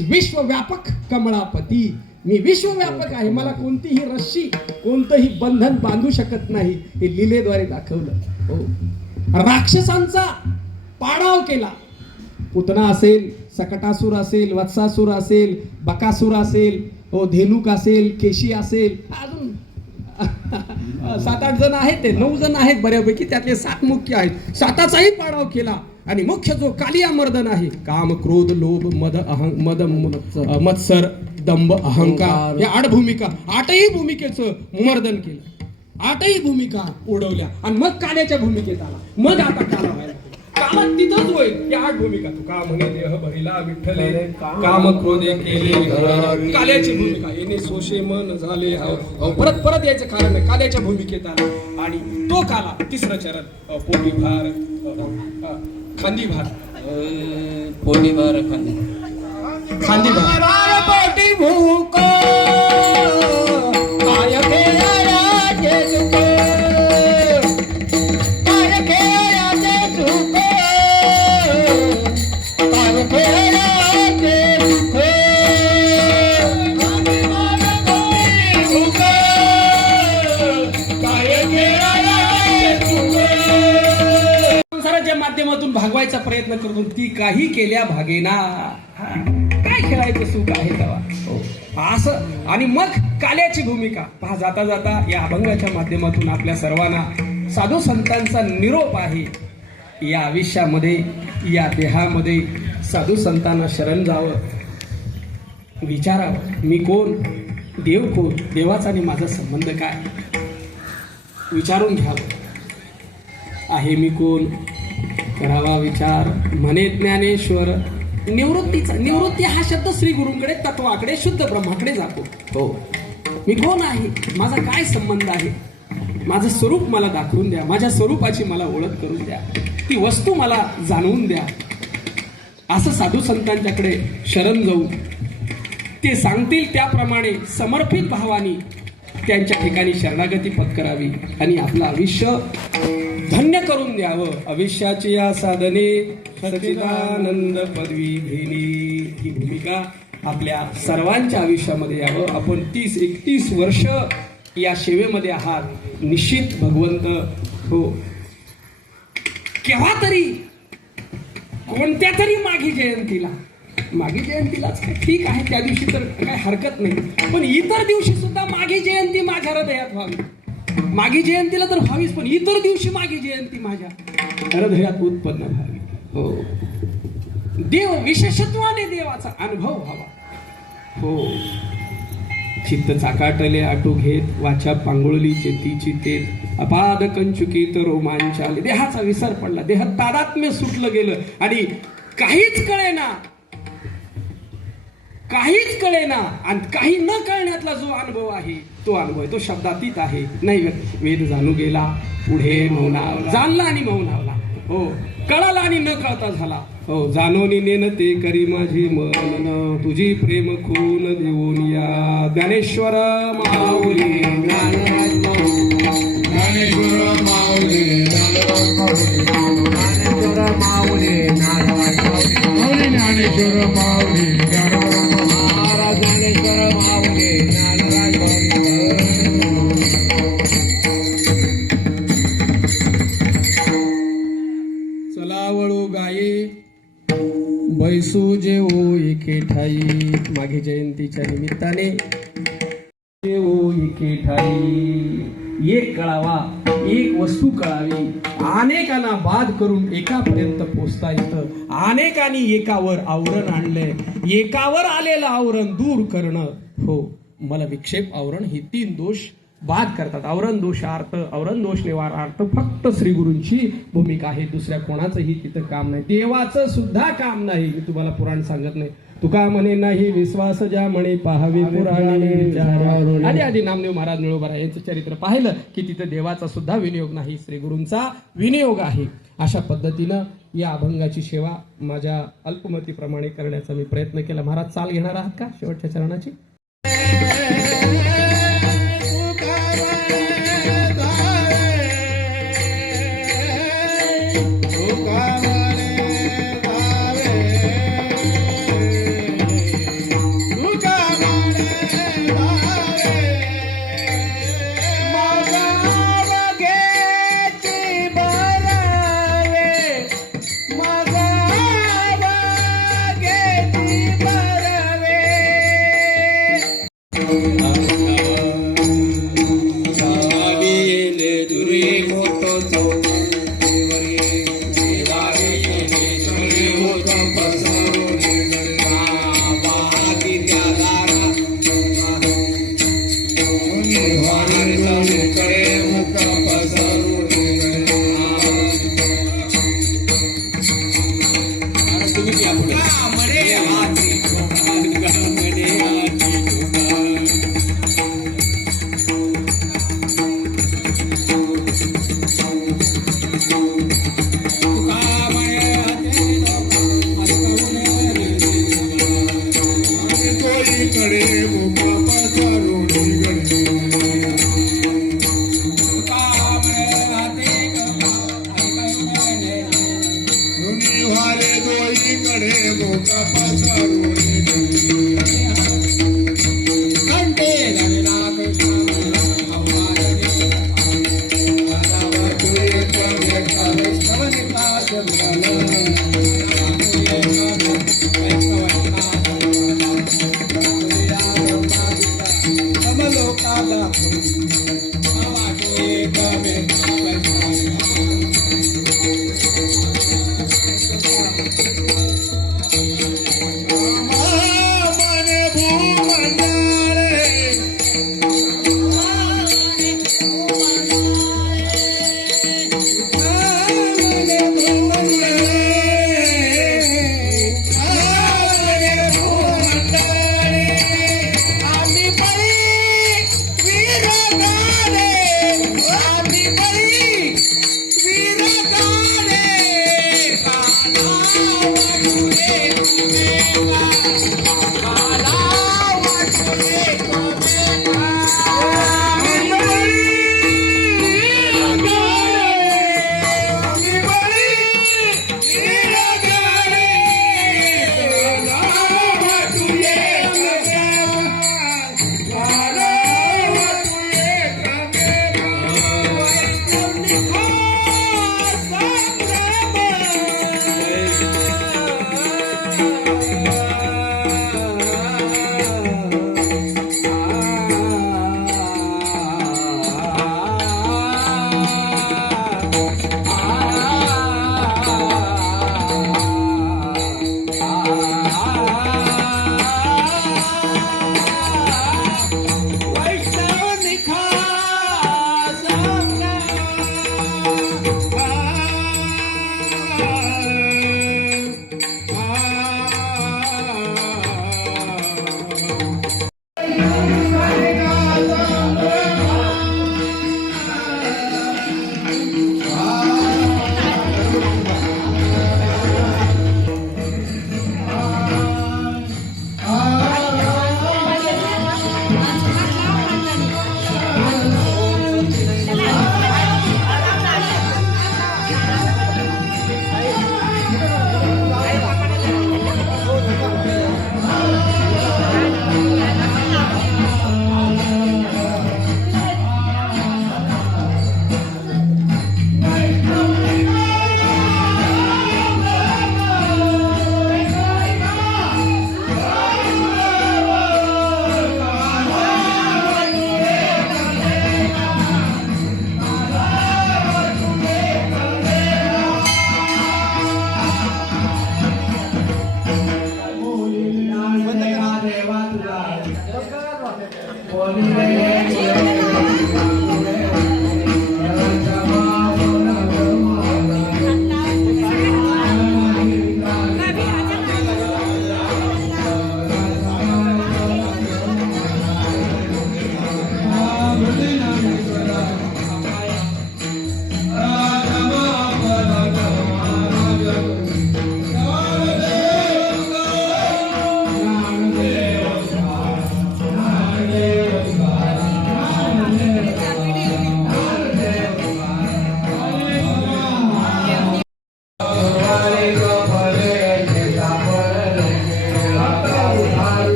विश्वव्यापक कमळापती. मी विश्वव्यापक आहे, मला कोणतीही रस्सी, कोणतंही बंधन बांधू शकत नाही. हे लीलेद्वारे दाखवलं. हो, राक्षसांचा पाडाव केला. पुतना असेल, सकटासूर असेल, वत्सासूर असेल, बकासूर असेल, हो, धेनुक असेल, केशी असेल, अजून 7-8 जण आहेत, ते 9 जण आहेत बऱ्यापैकी, त्यातले 7 मुख्य आहेत. 7चाही पाडाव केला. आणि मुख्य जो कालिया मर्दन आहे, काम, क्रोध, लोभ, मद, मत्सर, दंभ, अहंकार, या 8 भूमिका, 8ही भूमिकेचं मर्दन केलं. 8ही भूमिका उडवल्या, आणि मग काल्याच्या भूमिकेत आला. मग आता काला व्हायला, काला तिथंच होईल. या 8 भूमिका. तुका म्हणे देह भरिला विठ्ठले, काम क्रोधे केले. काल्याची भूमिका, येणे सोशे मन झाले. परत यायचं कारण आहे. काल्याच्या भूमिकेत आला, आणि तो काला 3रं चरण, पोटी भार, खांदी भार, पोटी भार, खांदी भार, पोटी भूक, काय खेळाचे सुख, काय खेळाचे सुख, काय खेळाचे सुख, काय खेळाचे सुख. संसाराच्या माध्यमातून भागवायचा प्रयत्न करतो, ती काही केल्या भागेना. काय खेळायचं सुख आहे तेव्हा. हो, असं. आणि मग काल्याची भूमिका पहा. जाता जाता या अभंगाच्या माध्यमातून आपल्या सर्वांना साधू संतांचा निरोप आहे. या आयुष्यामध्ये या देहामध्ये साधू संतांना शरण जावं, विचारावं मी कोण, देव कोण, देवाचा आणि माझा संबंध काय विचारून घ्यावं. आहे मी कोण, करावा विचार. म्हणे ज्ञानेश्वर निवृत्ती हा शब्द श्री गुरूंकडे, तत्वाकडे, शुद्ध ब्रह्माकडे जातो. हो, मी कोण आहे, माझा काय संबंध आहे, माझं स्वरूप मला दाखवून द्या, माझ्या स्वरूपाची मला ओळख करून द्या, ती वस्तू मला जाणवून द्या. असं साधू संतांच्याकडे शरण जाऊ, ते सांगतील त्याप्रमाणे समर्पित भावाने त्यांच्या ठिकाणी शरणागती पत्करावी आणि आपलं आयुष्य धन्य करून द्यावं. आयुष्याची या साधने सच्चिदानंद पदवी घेणे ही भूमिका आपल्या सर्वांच्या आयुष्यामध्ये यावं. आपण 30-31 वर्ष या सेवेमध्ये आहात. निश्चित भगवंत हो केव्हा तरी कोणत्या तरी माघी जयंतीलाच काय ठीक आहे, त्या दिवशी तर काय हरकत नाही, पण इतर दिवशी सुद्धा माघी जयंती माझ्या हृदयात व्हावी. माघी जयंतीला तर व्हावीच, पण इतर दिवशी माघी जयंती माझ्या हृदयात उत्पन्न व्हावी. हो, देव विशेषत्वाने देवाचा अनुभव व्हावा. हो, चित्त चाकाटले आटो घेत, वाचा पांगुळली चेतीची तेत, अपाद कंचुकीत रोमांच आले. देहाचा विसर पडला, देह तादात्म्य सुटलं गेलं आणि काहीच कळेना आणि काही न कळण्यातला जो अनुभव आहे तो शब्दातीत आहे. नाही वेद जाणू गेला, पुढे मौनावला, जाणला आणि मौनावला. हो, कळाला आणि न कळता झाला. हो, जाणोनी नेन ते करी माझी मन, तुझी प्रेम खून देऊन या. ज्ञानेश्वर माऊली ज्ञानेश्वर माऊली ज्ञानेश्वर माऊली ज्ञानेश्वर माऊली महाराज ज्ञानेश्वर माऊली चला वळू गाये बैसू जेवो एके ठाई. माघी जयंतीच्या निमित्ताने जेवो एके ठाई. एक कळावा, एक वस्तू कळावी, अनेकांना बाद करून एकापर्यंत पोचता येतं. अनेकांनी एकावर आवरण आणलंय, एकावर आलेलं आवरण दूर करणं. हो, मला विक्षेप आवरण ही 3 दोष बाद करतात. आवरण दोषार्थ, आवरण दोष निवारार्थ फक्त श्री गुरूंची भूमिका आहे, दुसऱ्या कोणाचंही तिथं काम नाही, देवाचं सुद्धा काम नाही. मी तुम्हाला पुराण सांगत नाही. तुका म्हणे नाही विश्वास ज्या म्हणे पाहावे पुराणे. आधी नामदेव महाराज निळोबारा यांचं चरित्र पाहिलं की तिथं देवाचा सुद्धा विनियोग नाही, श्री गुरूंचा विनियोग आहे. अशा पद्धतीनं या अभंगाची सेवा माझ्या अल्पमतीप्रमाणे करण्याचा मी प्रयत्न केला. महाराज चाल घेणार आहात का शेवटच्या चरणाची?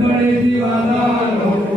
धडपडे जीवाला नको